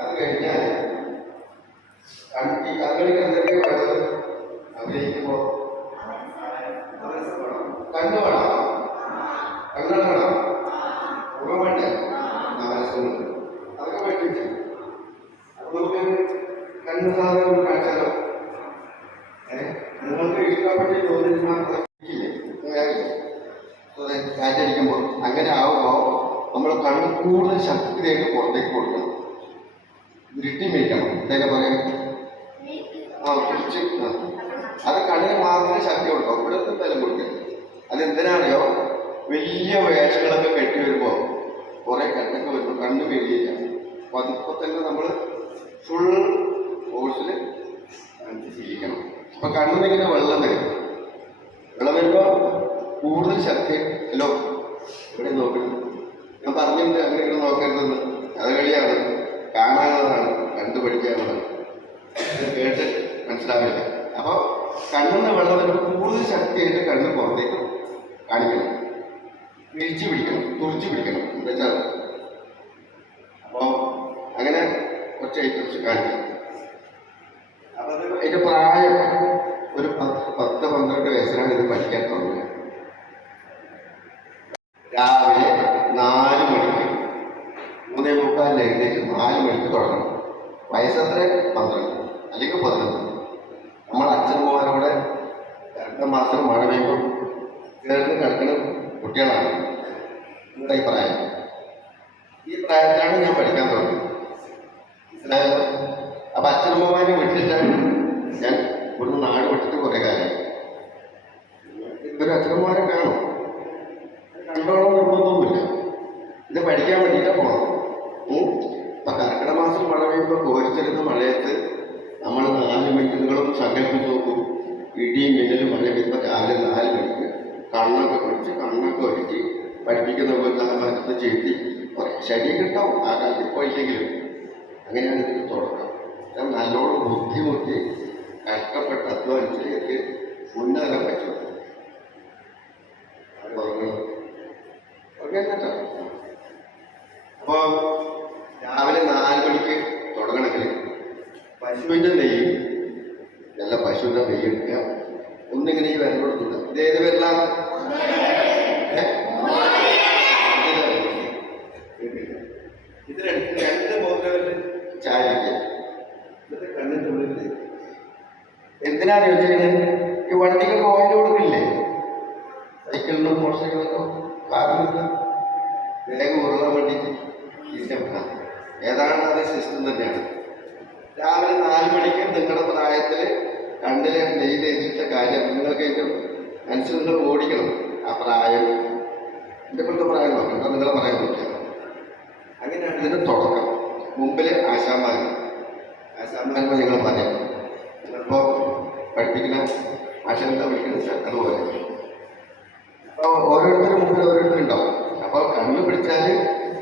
അത് കഴിഞ്ഞാൽ ഈ കണ്ണുകളിൽ എന്തൊക്കെ വേണ്ടത് അഭിനയിക്കുമ്പോൾ കണ്ണു വേണം, കണ്ണട വേണം, മുഖം വേണ്ടേ, മനസ്സുണ്ട്, അതൊക്കെ പഠിപ്പിച്ചു. അപ്പൊ നമുക്ക് കണ്ണു സാധനം കാണിച്ചാലോ? നിങ്ങൾക്ക് ഇഷ്ടപ്പെട്ട ചോദ്യത്തില്ലേ കാറ്റടിക്കുമ്പോൾ അങ്ങനെ ആവുമ്പോൾ നമ്മൾ കണ്ണ് കൂടുതൽ ശക്തിയായിട്ട് പുറത്തേക്ക് കൊടുക്കണം, ഉരുട്ടി മേടിക്കണം. ഇതൊക്കെ പറയാം കുറിച്ച് അത് കണ്ണിന് മാത്രമേ ശക്തി കൊടുക്കാം, ഇവിടെ ബലം കൊടുക്കരുത്. അതെന്തിനാണെയോ, വലിയ വേഷങ്ങളൊക്കെ കെട്ടി വരുമ്പോൾ കുറെ കണ്ണൊക്കെ വരുമ്പോൾ കണ്ണ് പേടിയില്ല. അപ്പൊ അതിപ്പോ തന്നെ നമ്മൾ ഫുൾ ഫോഴ്സിൽ ശീലിക്കണം. അപ്പൊ കണ്ണിന് ഇങ്ങനെ വെള്ളം വരും. വെള്ളം വരുമ്പോൾ കൂടുതൽ ശക്തി. ഹലോ, ഇവിടെ നോക്കണം, ഞാൻ പറഞ്ഞിട്ട് അങ്ങനെ ഇവിടെ നോക്കരുതെന്ന്. അത് കളിയാണ്, കാണാനുള്ളതാണ്, കണ്ടുപഠിക്കാനുള്ളത്, കേട്ട് മനസ്സിലാവില്ല. അപ്പോൾ കണ്ണിന്ന് വെള്ളം വരുമ്പോൾ കൂടുതൽ ശക്തിയായിട്ട് കണ്ണ് പുറത്തേക്ക് കാണിക്കണം, വിരിച്ചു പിടിക്കണം, തുറച്ചു പിടിക്കണം. എന്താ വെച്ചാൽ അപ്പോൾ അങ്ങനെ കുറച്ച് ഐറ്റംസ് കാണിക്കണം. അപ്പോൾ അത് അതിൻ്റെ പ്രായം ഒരു 10-12 വയസ്സിലാണ് ഇത് പഠിക്കാൻ തുടങ്ങുന്നത്. രാവിലെ 4 മണിക്ക് 3:45 എഴുന്നേറ്റ് 4 മണിക്ക് തുടങ്ങണം. വയസ്സത്ര 12 അല്ലെങ്കിൽ 11. നമ്മൾ അച്ഛന്മാരോടെ 2 മാസം മഴ പെയ്യുമ്പോൾ ചേർന്ന് കിടക്കുന്ന കുട്ടികളാണ് നിങ്ങളുടെ ഈ പ്രായം. ഈ പ്രായത്തിലാണ് ഞാൻ പഠിക്കാൻ തുടങ്ങുന്നത്, മനസ്സിലായോ? അപ്പം അച്ഛനമ്മമാരെ വിട്ടിട്ടാണ് ഞാൻ ഇവിടുന്ന് നാട് വിട്ടിട്ട് കുറേ കാലം. ഇവര് അച്ഛനമ്മമാരെ കാണും, കണ്ടോളം നിർബന്ധമൊന്നുമില്ല, ഇത് പഠിക്കാൻ വേണ്ടിയിട്ടാണ് പോകണം. അപ്പം കർക്കിടക മാസം മഴ പെയ്യുമ്പോൾ കോരിച്ചെടുത്ത മഴയത്ത് നമ്മൾ 4 മണിക്ക് നിങ്ങളൊന്ന് സങ്കല്പിച്ച് നോക്കൂ. ഇടിയും മിന്നലും മഴ പെയ്യുമ്പോൾ രാവിലെ 4 മണിക്ക് കണ്ണൊക്കെ പിടിച്ച് കണ്ണൊക്കെ ഒരുക്കി പഠിപ്പിക്കുന്ന പോലത്തെ ആ മരത്ത് ചെയ്തി കുറേ ശരീരം കിട്ടാവും ആ കാലത്ത്, ഇപ്പോൾ ഇല്ലെങ്കിലും. അങ്ങനെയാണ് ഇതിന് തുടക്കം. ഞാൻ നല്ലോണം ബുദ്ധിമുട്ടി കഷ്ടപ്പെട്ട് അധ്വാനിച്ച് എനിക്ക് മുന്നേറാൻ പറ്റും. അത് തുടങ്ങണം. ഓക്കെ കേട്ടോ? അപ്പോൾ രാവിലെ 4 മണിക്ക് തുടങ്ങണമെങ്കിൽ പശുവിൻ്റെ നെയ്യ്, നല്ല പശുവിൻ്റെ നെയ്യ് എടുക്കുക. ഒന്നിങ്ങനെ ഈ വിരൽ കൊടുത്തില്ല. ഇതേത് വിരലാണ്? ഇതിലെടുത്ത് 2 മോതിരവിരൽ ചാരിക്കുക. ഇന്നത്തെ കണ്ണിൻ്റെ ഉള്ളിൽ എന്തിനാണ് ചോദിച്ചത്? ഈ വണ്ടിക്കൊക്കെ ഓയിൽ കൊടുക്കില്ലേ, സൈക്കിളിനും മോട്ടോർ സൈക്കിളിനൊക്കെ കാറിനൊക്കെ വേഗം ഉരുളാൻ വേണ്ടിയിട്ട് ഇഷ്ടപ്പെടാം. ഏതാണ്ട് അതേ സിസ്റ്റം തന്നെയാണ്. രാവിലെ 4 മണിക്ക് നിങ്ങളുടെ പ്രായത്തിൽ കണ്ണിൽ നെയ്യ് തേച്ചിട്ട കാര്യം നിങ്ങൾക്ക് ഏറ്റവും മനസ്സിൽ നിങ്ങൾ ഓടിക്കണം. ആ പ്രായം എൻ്റെ ഇപ്പോഴത്തെ പ്രായം നോക്കണ്ട, നിങ്ങളെ പറയാൻ പറ്റില്ല. അങ്ങനെയാണ് ഇതിൻ്റെ തുടക്കം. മുമ്പിൽ ആശാന്മാരെന്ന് നിങ്ങൾ പറയാം. ചിലപ്പോൾ പഠിപ്പിക്കുന്ന ആശാന്ത പഠിക്കുന്ന അതുപോലെ. അപ്പോൾ ഓരോരുത്തരുടെ മുമ്പിൽ ഓരോരുത്തരുണ്ടാവും. അപ്പോൾ കണ്ണ് പിടിച്ചാൽ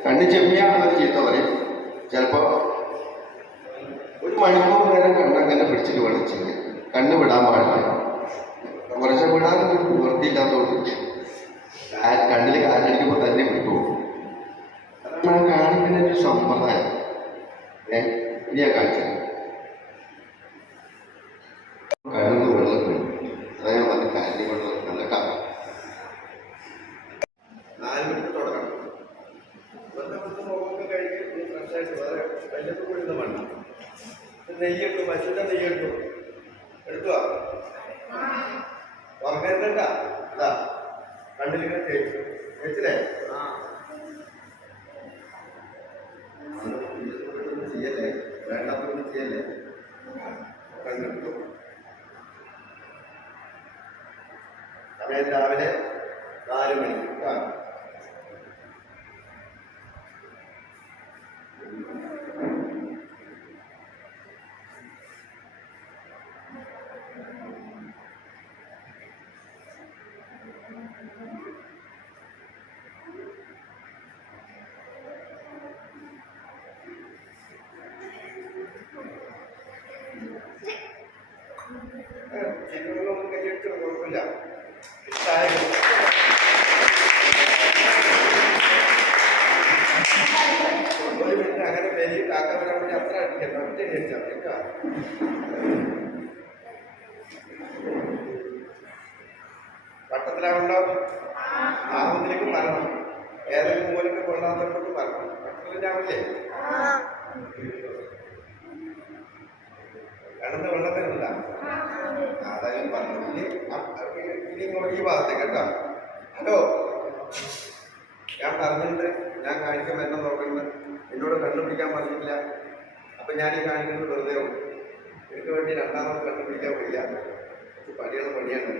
കണ്ണ് ചെമ്മിയാണെന്നൊരു ചീത്ത പറയും. ചിലപ്പോൾ 1 മണിക്കൂർ നേരം കണ്ണങ്ങനെ പിടിച്ചിട്ട് വേണം ചെയ്യാൻ. കണ്ണ് വിടാൻ പാടില്ല. കുറച്ച് വിടാൻ നിവൃത്തിയില്ലാത്തതുകൊണ്ട് കണ്ണിൽ കാറ്റടിക്കുമ്പോൾ തന്നെ വിട്ടുപോകും. അതാണ് കാണിക്കുന്ന ഒരു സമ്പ്രദായം. ഇനി ഞാൻ കാണിച്ചത് കണ്ണിന് വെള്ളം വീഴും. അതാ ഞാൻ പറഞ്ഞ കാര്യം വെള്ളം നല്ല കാര്യം. 4 മണിക്ക് തുടങ്ങണം. മുഖമൊക്കെ കഴിക്കും, ഫ്രഷായിട്ട് വേറെ വല്ലപ്പോൾ കൊഴുന്ന വേണ്ട. നെയ്യെടുക്കും, പശുവിൻ്റെ നെയ്യെടുക്കും. എടുക്കുക, ഉറങ്ങരുതണ്ട. ഇതാ കണ്ണിലിങ്ങനെ തേച്ചു തേച്ചില്ലേ? ചെയ്യല്ലേ, വേണ്ടാത്തൊന്നും ചെയ്യല്ലേ. കണ്ണെടുത്തു. സമയം രാവിലെ 4 മണിക്ക്. കൈയടിച്ചാൽ കേട്ടോ. വട്ടത്തിലാവുണ്ടോ? ആവുന്നതിലേക്ക് പറയണം. ഏതെങ്കിലും മൂലക്ക് കൊള്ളാത്തവർക്ക് പറയണം. വട്ടത്തിലാവില്ലേ? കടന്ന് വെള്ളത്തിലുണ്ട. അതായത് പറഞ്ഞു. ഇനി ഇങ്ങോട്ട് ഈ ഭാഗത്തേക്ക് കേട്ടോ. ഹലോ, ഞാൻ പറഞ്ഞിട്ടുണ്ട് ഞാൻ കാണിക്കാൻ വരുന്ന നോക്കുന്നത്. എന്നോട് കണ്ടുപിടിക്കാൻ പറഞ്ഞിട്ടില്ല. അപ്പം ഞാൻ ഈ കാണിക്കുന്നത് വെറുതെ ഉള്ളൂ. എനിക്ക് വേണ്ടി രണ്ടാമത് കണ്ടുപിടിക്കാൻ വയ്യ. പണിയുള്ള പണിയാണ്.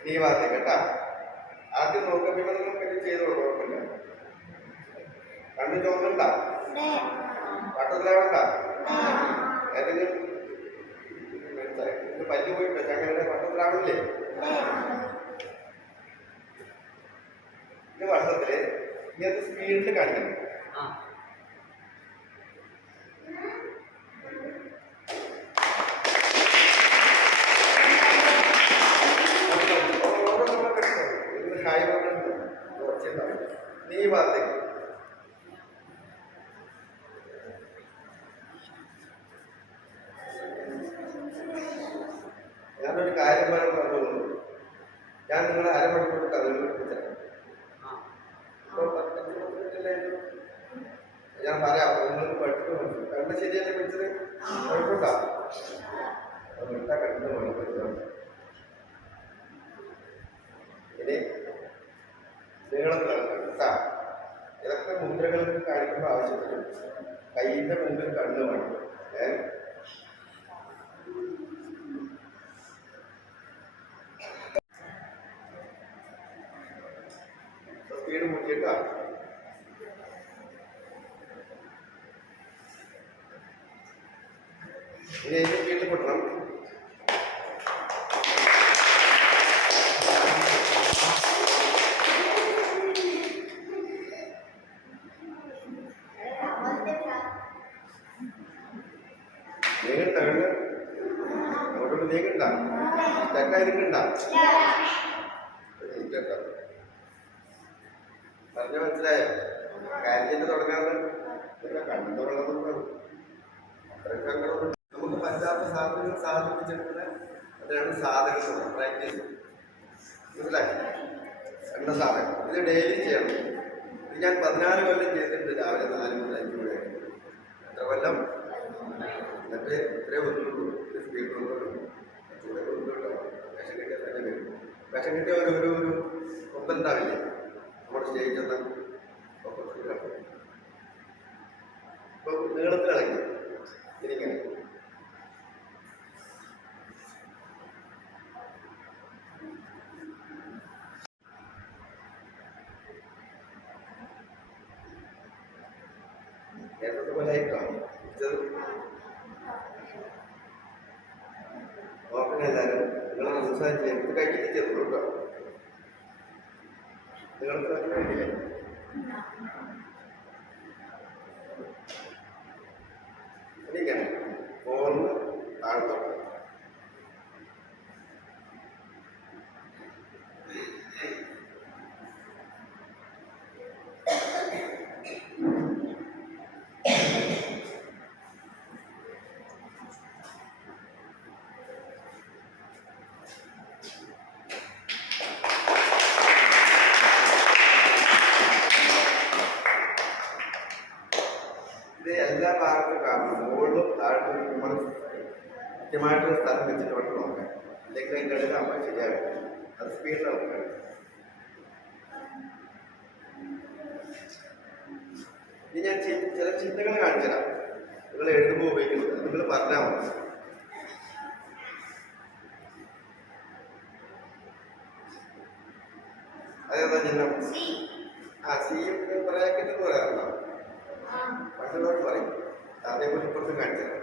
ഇനി ഈ ഭാഗത്തേക്ക് കേട്ടാ. ആദ്യം നോക്കാൻ പിന്നെ നിങ്ങൾക്ക് ഇത് ചെയ്തോളൂ, കുഴപ്പമില്ല. കണ്ണു ചോന്നുണ്ട? വട്ടത്തിലാവണ്ട? ഏതെങ്കിലും പല്ല് പോയിട്ടോ? ചങ്ങലയുടെ വട്ടത്തിലാവില്ലേ? ഇത് വട്ടത്തില് ഇങ്ങനത്തെ സ്പീഡിൽ കാണിക്കണം. നീ ഈ ഭാഗത്തേക്ക് ഞാനൊരു കാര്യം പറഞ്ഞു. ഞാൻ നിങ്ങളെ അരമണിക്കൂർ കഥകൾ പഠിപ്പിച്ചത് ഞാൻ പറയാം. നിങ്ങൾക്ക് പഠിച്ചു കണ്ട ശരിയല്ലേ പഠിച്ചത്? കുഴപ്പമില്ല. വിട്ടാ കണ്ടു പഠിച്ചോ. ഇനി നീളത്തിലാണ് കേട്ടാ. ഇതൊക്കെ മുദ്രകൾക്ക് കാണിക്കുമ്പോൾ ആവശ്യത്തിന് കൈയിന്റെ മുമ്പിൽ കണ്ണ് വേണം. സ്പീഡ് കൂട്ടിയിട്ടാ. ഇനി അതിന്റെ സ്പീഡിൽ പൊട്ടണം. നീങ്ങണ്ട കണ്ട് അങ്ങോട്ടോട്ട് നീങ്ങണ്ട. സ്റ്റക്കായി നിൽക്കണ്ട. പറഞ്ഞ മനസ്സിലായോ? കാര്യത്തിന്റെ തുടങ്ങാതെ കണ്ടുകൊള്ളണം. അത്രയും സങ്കടം. നമുക്ക് പറ്റാത്ത സാധനങ്ങൾ സാധിപ്പിച്ചെടുക്കുന്ന അതിനാണ് സാധകങ്ങൾ, പ്രാക്ടീസ്. മനസ്സിലായി? എണ്ണ സാധകം ഇത് ഡെയിലി ചെയ്യണം. ഇത് ഞാൻ 14 കൊല്ലം ചെയ്തിട്ടുണ്ട്. രാവിലെ 4 മുതൽ 5 വരെ. എത്ര കൊല്ലം? എന്നിട്ട് ഇത്രേ ഒന്നുള്ളൂ. സ്പീഡ് ഒന്നുള്ളൂ. ചൂടെ ഒന്നുമില്ല. വിഷം കിട്ടിയാൽ തന്നെ വരും. വിഷം കിട്ടിയ ഒരു ഒമ്പതുണ്ടാവില്ലേ നമ്മുടെ സ്റ്റേജ് എന്ന ഇപ്പൊ നീളത്തിലിളക്കി ഇരിങ്ങനെ. കേട്ടത് പോലെ ആയിട്ടോ നോക്കണ എല്ലാവരും. നിങ്ങൾ സംസാരിച്ച് എന്ത് കഴിഞ്ഞിട്ട് ചെയ്തോളൂ കേട്ടോ. നിങ്ങൾക്ക് അതിന് വേണ്ടിയില്ലേ? ഇരിക്കണം. ഫോണിന് താഴ്ത്തോട്ടെ. ഇത് എല്ലാ ഭാഗത്തും കാണണം. മുകളിലും താഴത്തും നമ്മൾ കൃത്യമായിട്ടൊരു സ്ഥലം വെച്ചിട്ട് വേണം നോക്കാൻ. അല്ലെങ്കിൽ അതിൻ്റെ ഇടയിൽ നമ്മൾ ശരിയാവില്ല. അത് സ്പീഡിൽ നോക്കണം. ഇനി ഞാൻ ചില ചിന്തകൾ കാണിച്ചു തരാം. നിങ്ങൾ എഴുതുമ്പോൾ ഉപയോഗിക്കുന്നത് നിങ്ങൾ പറഞ്ഞാൽ മതി. അതേതാ ചിഹ്നം? സിയും ബ്രാക്കറ്റ് പറയാറുണ്ടോ? മറ്റുള്ളവർ പറയും. അതേപോലെ ഇപ്പുറത്തും കാണിച്ചു തരാം.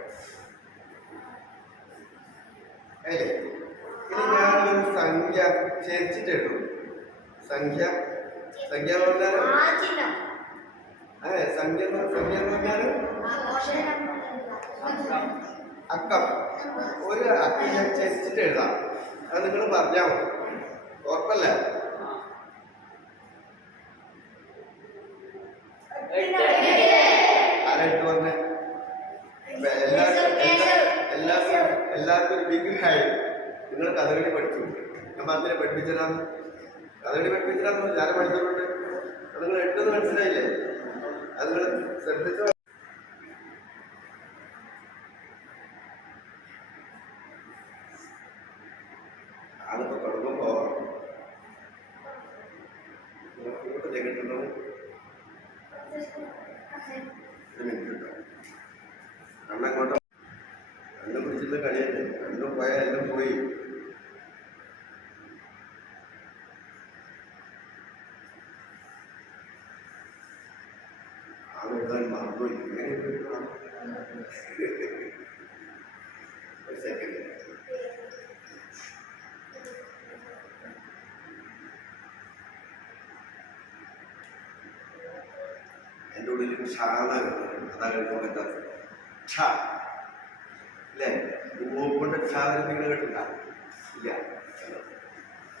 അല്ലേ? ഇനി ഞാനൊരു സംഖ്യ ചേർച്ചിട്ടുള്ളൂ. സംഖ്യ എന്ന് പറഞ്ഞാൽ സംഖ്യ എന്ന് പറഞ്ഞാൽ അക്കം. ഒരു അക്കം ഞാൻ ചേർച്ചിട്ട് എഴുതാം. അത് നിങ്ങൾ പറഞ്ഞാൽ മതി. ഉറപ്പല്ലേ? ആരായിട്ട് പറഞ്ഞേ? കഥകളി പഠിച്ചു. ഞാൻ പറഞ്ഞില്ലേ പഠിപ്പിച്ചതാണ്, കഥകളി പഠിപ്പിച്ചതാന്ന് ഞാൻ പഠിച്ചിട്ടുണ്ട്. അത് നിങ്ങൾ എട്ടെന്ന് മനസ്സിലായില്ലേ? അത് നിങ്ങൾ ശ്രദ്ധിച്ചോ. ആളിപ്പോ തുടങ്ങുമ്പോ ഇങ്ങോട്ട് കേട്ടിട്ടുണ്ടോ? ഒരു മിനിറ്റ് കേട്ടോ. കണ്ണങ്ങോട്ടോ കണ്ണു പിടിച്ചിട്ട് കളിയല്ലേ, കണ്ണു പോയാൽ എല്ലാം പോയി. ആളെഴുതാൻ മറന്നുപോയി. ഒരു സെക്കൻഡ്. എൻ്റെ ഉള്ളിൽ ക്ഷാന്ന് അതാണ് എഴുതാൻ പറ്റാത്തത്. ക്ഷ അല്ലേ? കൊണ്ട് ക്ഷ വരുന്ന കേട്ടില്ല. ഇല്ല,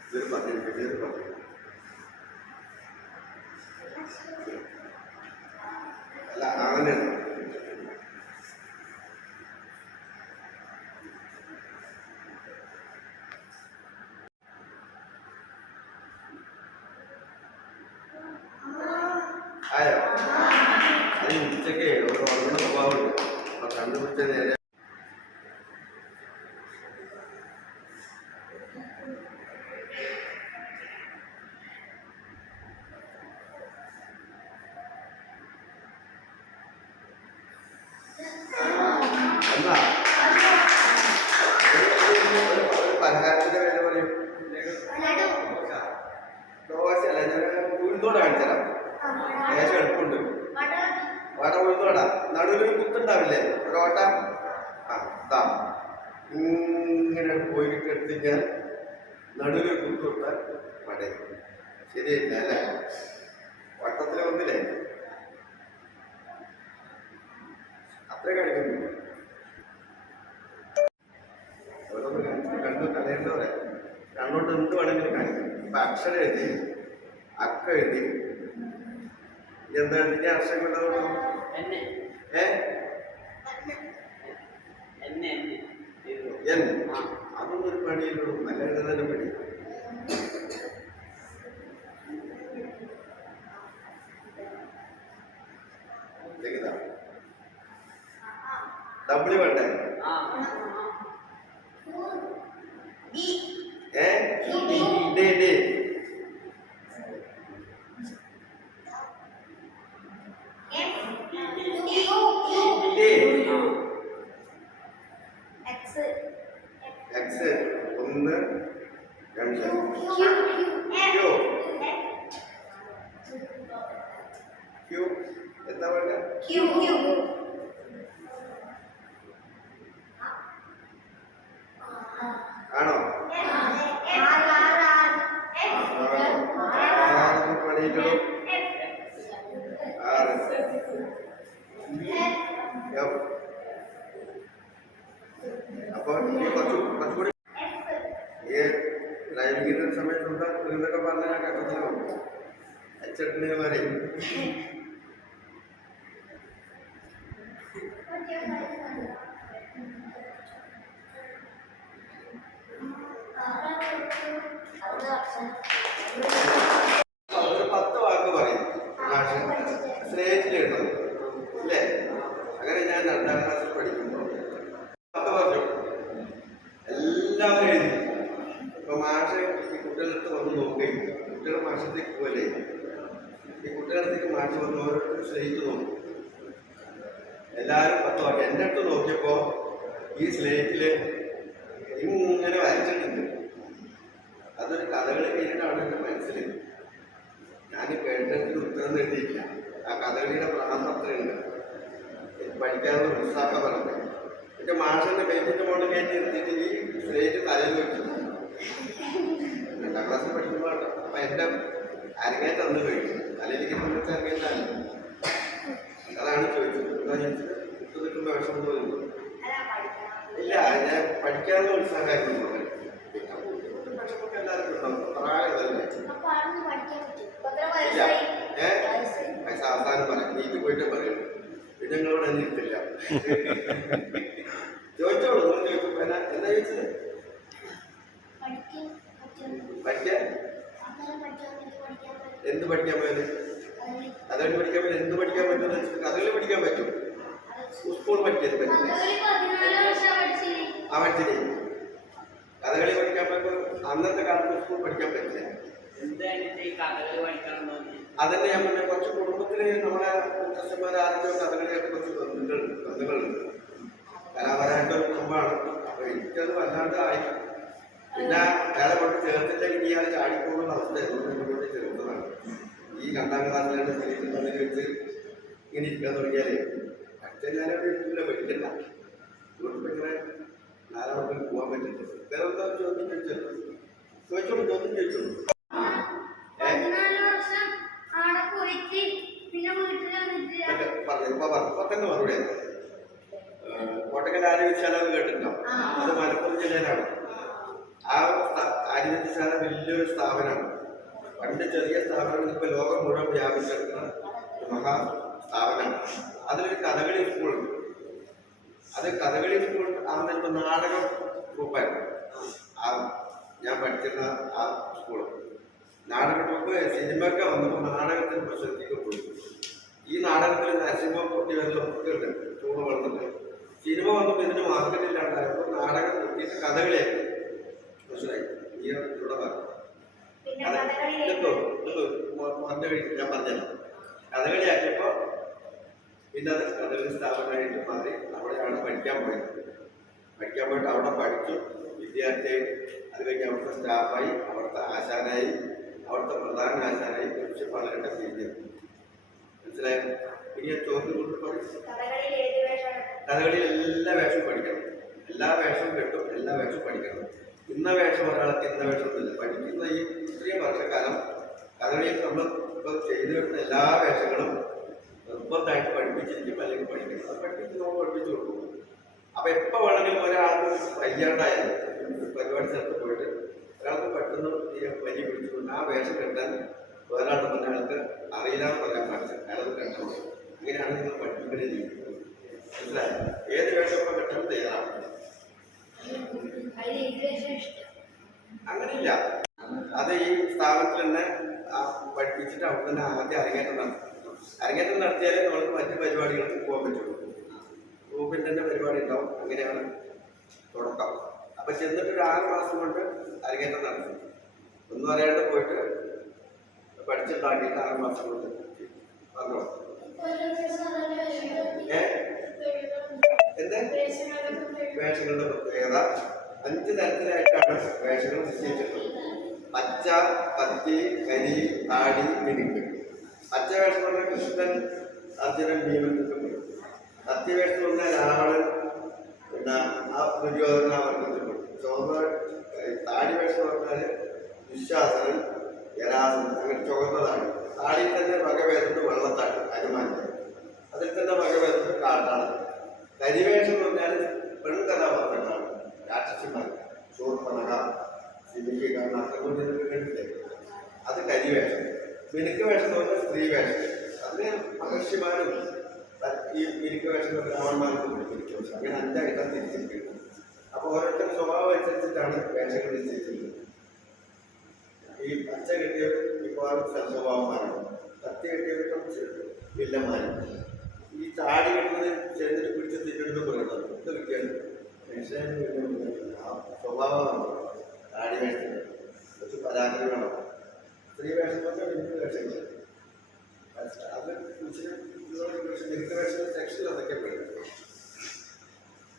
ഇതൊരു പതിനെട്ട് ഇതൊരു പതിനെട്ട് അല്ല അങ്ങനെയാണ്. ആയോ? അത് ഉച്ചയ്ക്ക് ഒരു ഉറങ്ങുന്ന സ്വഭാവമുണ്ട്. അപ്പൊ കണ്ടുപിടിച്ച നേരെ എന്നാ ഒരു പലഹാരത്തിന്റെ പേര് പറയും. ദോശ അല്ല, ഞാൻ ഉഴുന്നോട് കാണിച്ചരാം. ലേശം എളുപ്പമുണ്ട്. വട ഉഴുന്നോട നടുവിലൊരു കുത്തുണ്ടാവില്ലേ, ഒരോട്ട. ആ താ ഇങ്ങനെ പോയിട്ട് എടുത്തിക്കാൻ നടുവിലൊരു കുത്തു കൊടുത്താൽ വട ശരിയല്ല അല്ലേ? വട്ടത്തിൽ വന്നില്ലേ? അത്ര കാണിക്കുന്നില്ല. ഓരോന്ന് കാണിച്ചിട്ട് കണ്ടു കളയേണ്ടവരെ കണ്ണോട്ട് എന്ത് വേണമെങ്കിലും കാണിക്കും. ഇപ്പൊ അക്ഷരം എഴുതി, അക്ക എഴുതി, എന്താ എഴുതിയ അക്ഷരങ്ങളുണ്ടോ? അതൊന്നും ഒരു പണിയുള്ളൂ, നല്ല എഴുതാൻ പണി. ഡബ്ല്യു വേണ്ടേ? എക്സ് 1 2 ക്യൂ എന്താ വേണ്ട? ആണോ? അപ്പൊ കുറച്ചുകൂടി ഡ്രൈവിംഗിന്റെ സമയത്തുണ്ട് ഇതൊക്കെ പറഞ്ഞാൽ കഷ്ടത്തിലാവും. അച്ചട്ടിന് പറയും. ഒരു 10 വാക്ക് പറയും സ്ലേറ്റിലെഴുതുന്നത് അല്ലേ? അങ്ങനെ ഞാൻ 2ാം ക്ലാസ്സിൽ പഠിക്കുമ്പോൾ 10 പറഞ്ഞു എല്ലാവരും എഴുതി. ഇപ്പൊ മാഷ് ഈ കുട്ടികളടുത്ത് വന്ന് നോക്കുകയും കുട്ടികൾ മാഷത്തേക്ക് പോലെ ഈ കുട്ടികളടുത്തേക്ക് മാഷ് വന്ന് ഓരോരുത്തരും സ്ലേറ്റ് നോക്കും. എല്ലാവരും 10 വാക്ക്. എൻ്റെ അടുത്ത് നോക്കിയപ്പോ ഈ സ്ലേറ്റില് ഇങ്ങനെ വരച്ചിട്ടുണ്ട്. അതൊരു കഥകളി കഴിഞ്ഞിട്ടാണ് എൻ്റെ മനസ്സിൽ. ഞാൻ കേട്ടതിന് ഉത്തരം എഴുതിയില്ല. ആ കഥകളിയുടെ പ്രാന്തം അത്രയുണ്ട്. പഠിക്കാനുള്ള ഉത്സാഹം പറഞ്ഞത് എൻ്റെ മാഷിന്റെ ബെഞ്ചിന്റെ മുകളിൽ കയറ്റി നിർത്തിയിട്ട് ഈ സ്ലേറ്റ് തലയിൽ വെച്ചു. 2ാം ക്ലാസ്സിൽ പഠിക്കുമ്പോൾ അപ്പൊ എൻ്റെ അരങ്ങേറ്റ അന്ന് കഴിച്ചു. തലയിലേക്ക് വെച്ച് അരങ്ങേറ്റാണ്. അതാണ് ചോദിച്ചത്. എന്താ ചോദിച്ചത്? കുത്തു നിൽക്കുമ്പോൾ വിഷമം തോന്നുന്നു. ഇല്ല, ഞാൻ പഠിക്കാനുള്ള ഉത്സാഹമായിരുന്നു. വിഷമൊക്കെ എല്ലാവർക്കും ഉണ്ടാവും. പ്രായമല്ലേ? പൈസ അവസാനം പറയാം. നീറ്റ് പോയിട്ട് പറയുള്ളൂ. പിന്നെ നിങ്ങളോട് അന്വേഷിച്ചില്ല. ചോദിച്ചോളൂ. നിങ്ങൾ ചോദിച്ചപ്പോ എന്താ ചോദിച്ചത്? കഥകളി പഠിക്കാൻ പറ്റും, എന്ത് പഠിക്കാൻ പറ്റുമെന്ന് വെച്ചിട്ട് കഥകളി പഠിക്കാൻ പറ്റും. സ്കൂൾ പഠിക്കാൻ പറ്റില്ല. ആ പഠിച്ചില്ലേ കഥകളി പഠിക്കാൻ പറ്റും. അന്നത്തെ കാലത്ത് സ്കൂൾ പഠിക്കാൻ പറ്റില്ല. അതന്നെ ഞാൻ പറഞ്ഞ കുറച്ച് കുടുംബത്തില് നമ്മളെ മുത്തശ്ശന്മാർ ആരെങ്കിലും കഥകളിയായിട്ട് കുറച്ച് ബന്ധുക്കളുണ്ട്. കലാപരമായിട്ട് ഒരു കുടുംബമാണ്. അപ്പൊ എനിക്കത് വല്ലാണ്ട് ആയി. പിന്നെ അയാളെ കൊണ്ട് ചേർത്തില്ലെങ്കിൽ ഇയാൾ ചാടിപ്പോകുന്ന അവസ്ഥയായിരുന്നു. എന്നെ കൊണ്ട് ചേർത്തതാണ്. ഈ 2ാം ക്ലാസ്സിലാണ് തമ്മിൽ വെച്ച് ഇങ്ങനെ ഇരിക്കാൻ തുടങ്ങിയാലേ പക്ഷേ ഞാനവിടെ ഇരിക്കില്ല, പഠിക്കണ്ട. അതുകൊണ്ട് ഇങ്ങനെ 4ാം ക്ലാസ്സിൽ പോകാൻ പറ്റുന്നത്. വേറെ എന്താ ചോദ്യം ചോദിച്ചല്ലോ? ചോദിച്ചോളൂ, ചോദ്യം ചോദിച്ചോളൂ. ഇപ്പൊ തന്നെ മറുപടി കോട്ടക്കൽ ആര്യവൈദ്യശാല കേട്ടിട്ടുണ്ടോ? അത് മലപ്പുറം ജില്ലയിലാണ്. ആ ആര്യവൈദ്യശാല വലിയൊരു സ്ഥാപനമാണ്. പണ്ട് ചെറിയ സ്ഥാപനം, ഇപ്പൊ ലോകം മുഴുവൻ വ്യാപിച്ചെടുക്കുന്ന ഒരു മഹാ സ്ഥാപനമാണ്. അതിലൊരു കഥകളി സ്കൂളുണ്ട്. അത് കഥകളി സ്കൂൾ ആകുന്ന നാടകം ഗ്രൂപ്പായിരുന്നു. ഞാൻ പഠിച്ചിരുന്ന ആ സ്കൂള് നാടക ഗ്രൂപ്പ് സിനിമയൊക്കെ വന്നപ്പോൾ നാടകത്തിന് പ്രശസ്തിക്ക് പോയി. ഈ നാടകത്തിൽ നരസിംഹം കുട്ടി വരലൊക്കെ ഉണ്ട്, ചൂട് വളർന്നിട്ട്. സിനിമ വന്നപ്പോൾ ഇതിന് മാർക്കറ്റില്ലാണ്ടായപ്പോൾ നാടകം നിർത്തിയിട്ട് കഥകളിയായിരുന്നു. മനസ്സിലായി? ഈ ഇവിടെ പറഞ്ഞു ഞാൻ പറഞ്ഞല്ലോ. കഥകളിയാക്കിയപ്പോ പിന്നെ അത് കഥകളി സ്ഥാപനമായിട്ട് മാറി. അവിടെയാണ് പഠിക്കാൻ പോയത്. പഠിക്കാൻ പോയിട്ട് അവിടെ പഠിച്ചു, വിദ്യാർത്ഥിയായി. അത് കഴിഞ്ഞ് അവിടുത്തെ സ്റ്റാഫായി, അവിടുത്തെ ആശാനായി, അവിടുത്തെ പ്രധാന ആശാനായി കുറച്ച് പലരുടെ ചെയ്തു. മനസ്സിലായോ? ഇനി ചോദ്യം കൊണ്ട് പഠിച്ചു. കഥകളിയിൽ എല്ലാ വേഷവും പഠിക്കണം. എല്ലാ വേഷവും കിട്ടും, എല്ലാ വേഷവും പഠിക്കണം. ഇന്ന വേഷം ഒരാൾക്ക് ഇന്ന വേഷമൊന്നുമില്ല. പഠിക്കുന്ന ഈ ഇത്രയും വർഷക്കാലം കഥകളിയിൽ നമ്മൾ ഇപ്പോൾ ചെയ്തു വരുന്ന എല്ലാ വേഷങ്ങളും നിർബന്ധമായിട്ട് പഠിപ്പിച്ചിരിക്കും, അല്ലെങ്കിൽ പഠിക്കണം. അത് പഠിപ്പിച്ച് നമ്മൾ പഠിപ്പിച്ചു കൊടുക്കും. അപ്പൊ എപ്പോൾ വേണമെങ്കിലും ഒരാൾക്ക് വയ്യാണ്ടായാലും പരിപാടി സ്ഥലത്ത് പോയിട്ട് ഒരാൾക്ക് പെട്ടെന്ന് വലിയ പിടിച്ചുകൊണ്ട് ആ വേഷം കെട്ടാൻ വേറൊരാളുടെ പറഞ്ഞ ആൾക്ക് അറിയില്ലാന്ന് പറയാൻ പാടില്ല. അയാളത് കെട്ടണം. അങ്ങനെയാണ് നിങ്ങൾ പഠിപ്പിക്കുന്നത് ചെയ്യുന്നത്. മനസ്സിലായോ? ഏത് വേഷമൊക്കെ കെട്ടാൻ തയ്യാറാണ്. അങ്ങനെയില്ല. അത് ഈ സ്ഥാപനത്തിൽ തന്നെ പഠിപ്പിച്ചിട്ട് അവിടെ തന്നെ ആദ്യം അരങ്ങേറ്റം നടത്തും. അരങ്ങേറ്റം നടത്തിയാലേ നമ്മൾക്ക് മറ്റു പരിപാടികൾക്ക് പോകാൻ പറ്റുള്ളൂ. ഗ്രൂപ്പിൻ്റെ തന്നെ പരിപാടി ഉണ്ടാവും. അങ്ങനെയാണ് തുടക്കം. അപ്പൊ ചെന്നിട്ട് ഒരു 6 മാസം കൊണ്ട് അരങ്ങേറ്റം നടത്തും. ഒന്നും അറിയാണ്ട് പോയിട്ട് പഠിച്ചുണ്ടാക്കിയിട്ട് 6 മാസം കൊണ്ട് പറഞ്ഞോ. എന്ത് വേഷങ്ങളുടെ പ്രത്യേകത 5 തരത്തിലായിട്ടാണ് വേഷങ്ങൾ നിശ്ചയിച്ചിട്ടുള്ളത്. പച്ച, കത്തി, കരി, താടി, മിനുക്ക്. പച്ച വേഷം പറഞ്ഞാൽ കൃഷ്ണൻ, അർജുനൻ, ഭീമൻ കിട്ടും. കത്തി വേഷം പറഞ്ഞാൽ രാവണൻ, പിന്നെ ആ ദുര്യോധന വർഗത്തിൽപ്പെടും. ചുവന്ന താടി വേഷം പറഞ്ഞാൽ ദുശാസനൻ, യരാസനൻ. അങ്ങനെ ചുവന്നതാണ്. താടിയിൽ തന്നെ വക വരുന്നത് വെള്ളത്താടി, ഹനുമാൻ്റെ. അതിൽ തന്നെ വക വരുന്നത് കാട്ടാണ്. കരിവേഷം എന്ന് പറഞ്ഞാൽ പെൺകഥാപാത്രങ്ങളാണ്, രാക്ഷസന്മാർ. ശൂർപ്പണഖ, സിമിക, നഖകുഞ്ചനൊക്കെ കണ്ടില്ലേ? അത് കരിവേഷം. മിനുക്ക് വേഷം എന്ന് പറഞ്ഞാൽ സ്ത്രീ വേഷം. അതിന് മഹർഷിമാരും ഈ മിനുക്ക് വേഷം രാവണന്മാർക്കും മിനുക്ക് വേഷം. അങ്ങനെ 5 ആയിട്ടാണ് തിരിച്ചിരിക്കുന്നത്. അപ്പോൾ ഓരോരുത്തരുടെ സ്വഭാവം അനുസരിച്ചിട്ടാണ് വേഷങ്ങൾ നിശ്ചയിച്ചിട്ടുള്ളത്. ഈ പച്ച കെട്ടിയവർ മിക്കവാറും സ്വഭാവന്മാരാണ്. കത്തി കെട്ടിയവർ കുറച്ച് വില്ലന്മാരാണ്. ഈ താടി കെട്ടുന്നത് ചെന്നിട്ട് പിടിച്ച് തിരിഞ്ഞെടുത്ത് പറയുന്നത് ഇത് കിട്ടിയാണ് മനുഷ്യന് ആ സ്വഭാവമാണ്. താടി വേഷത്തിൽ കുറച്ച് പരാക്രമമാണ്. സ്ത്രീ വേഷം പറഞ്ഞാൽ മിനുക്ക് വേഷങ്ങൾ. അത് മിനുക്ക് വേഷം സെക്ഷൻ അതൊക്കെ പോയി.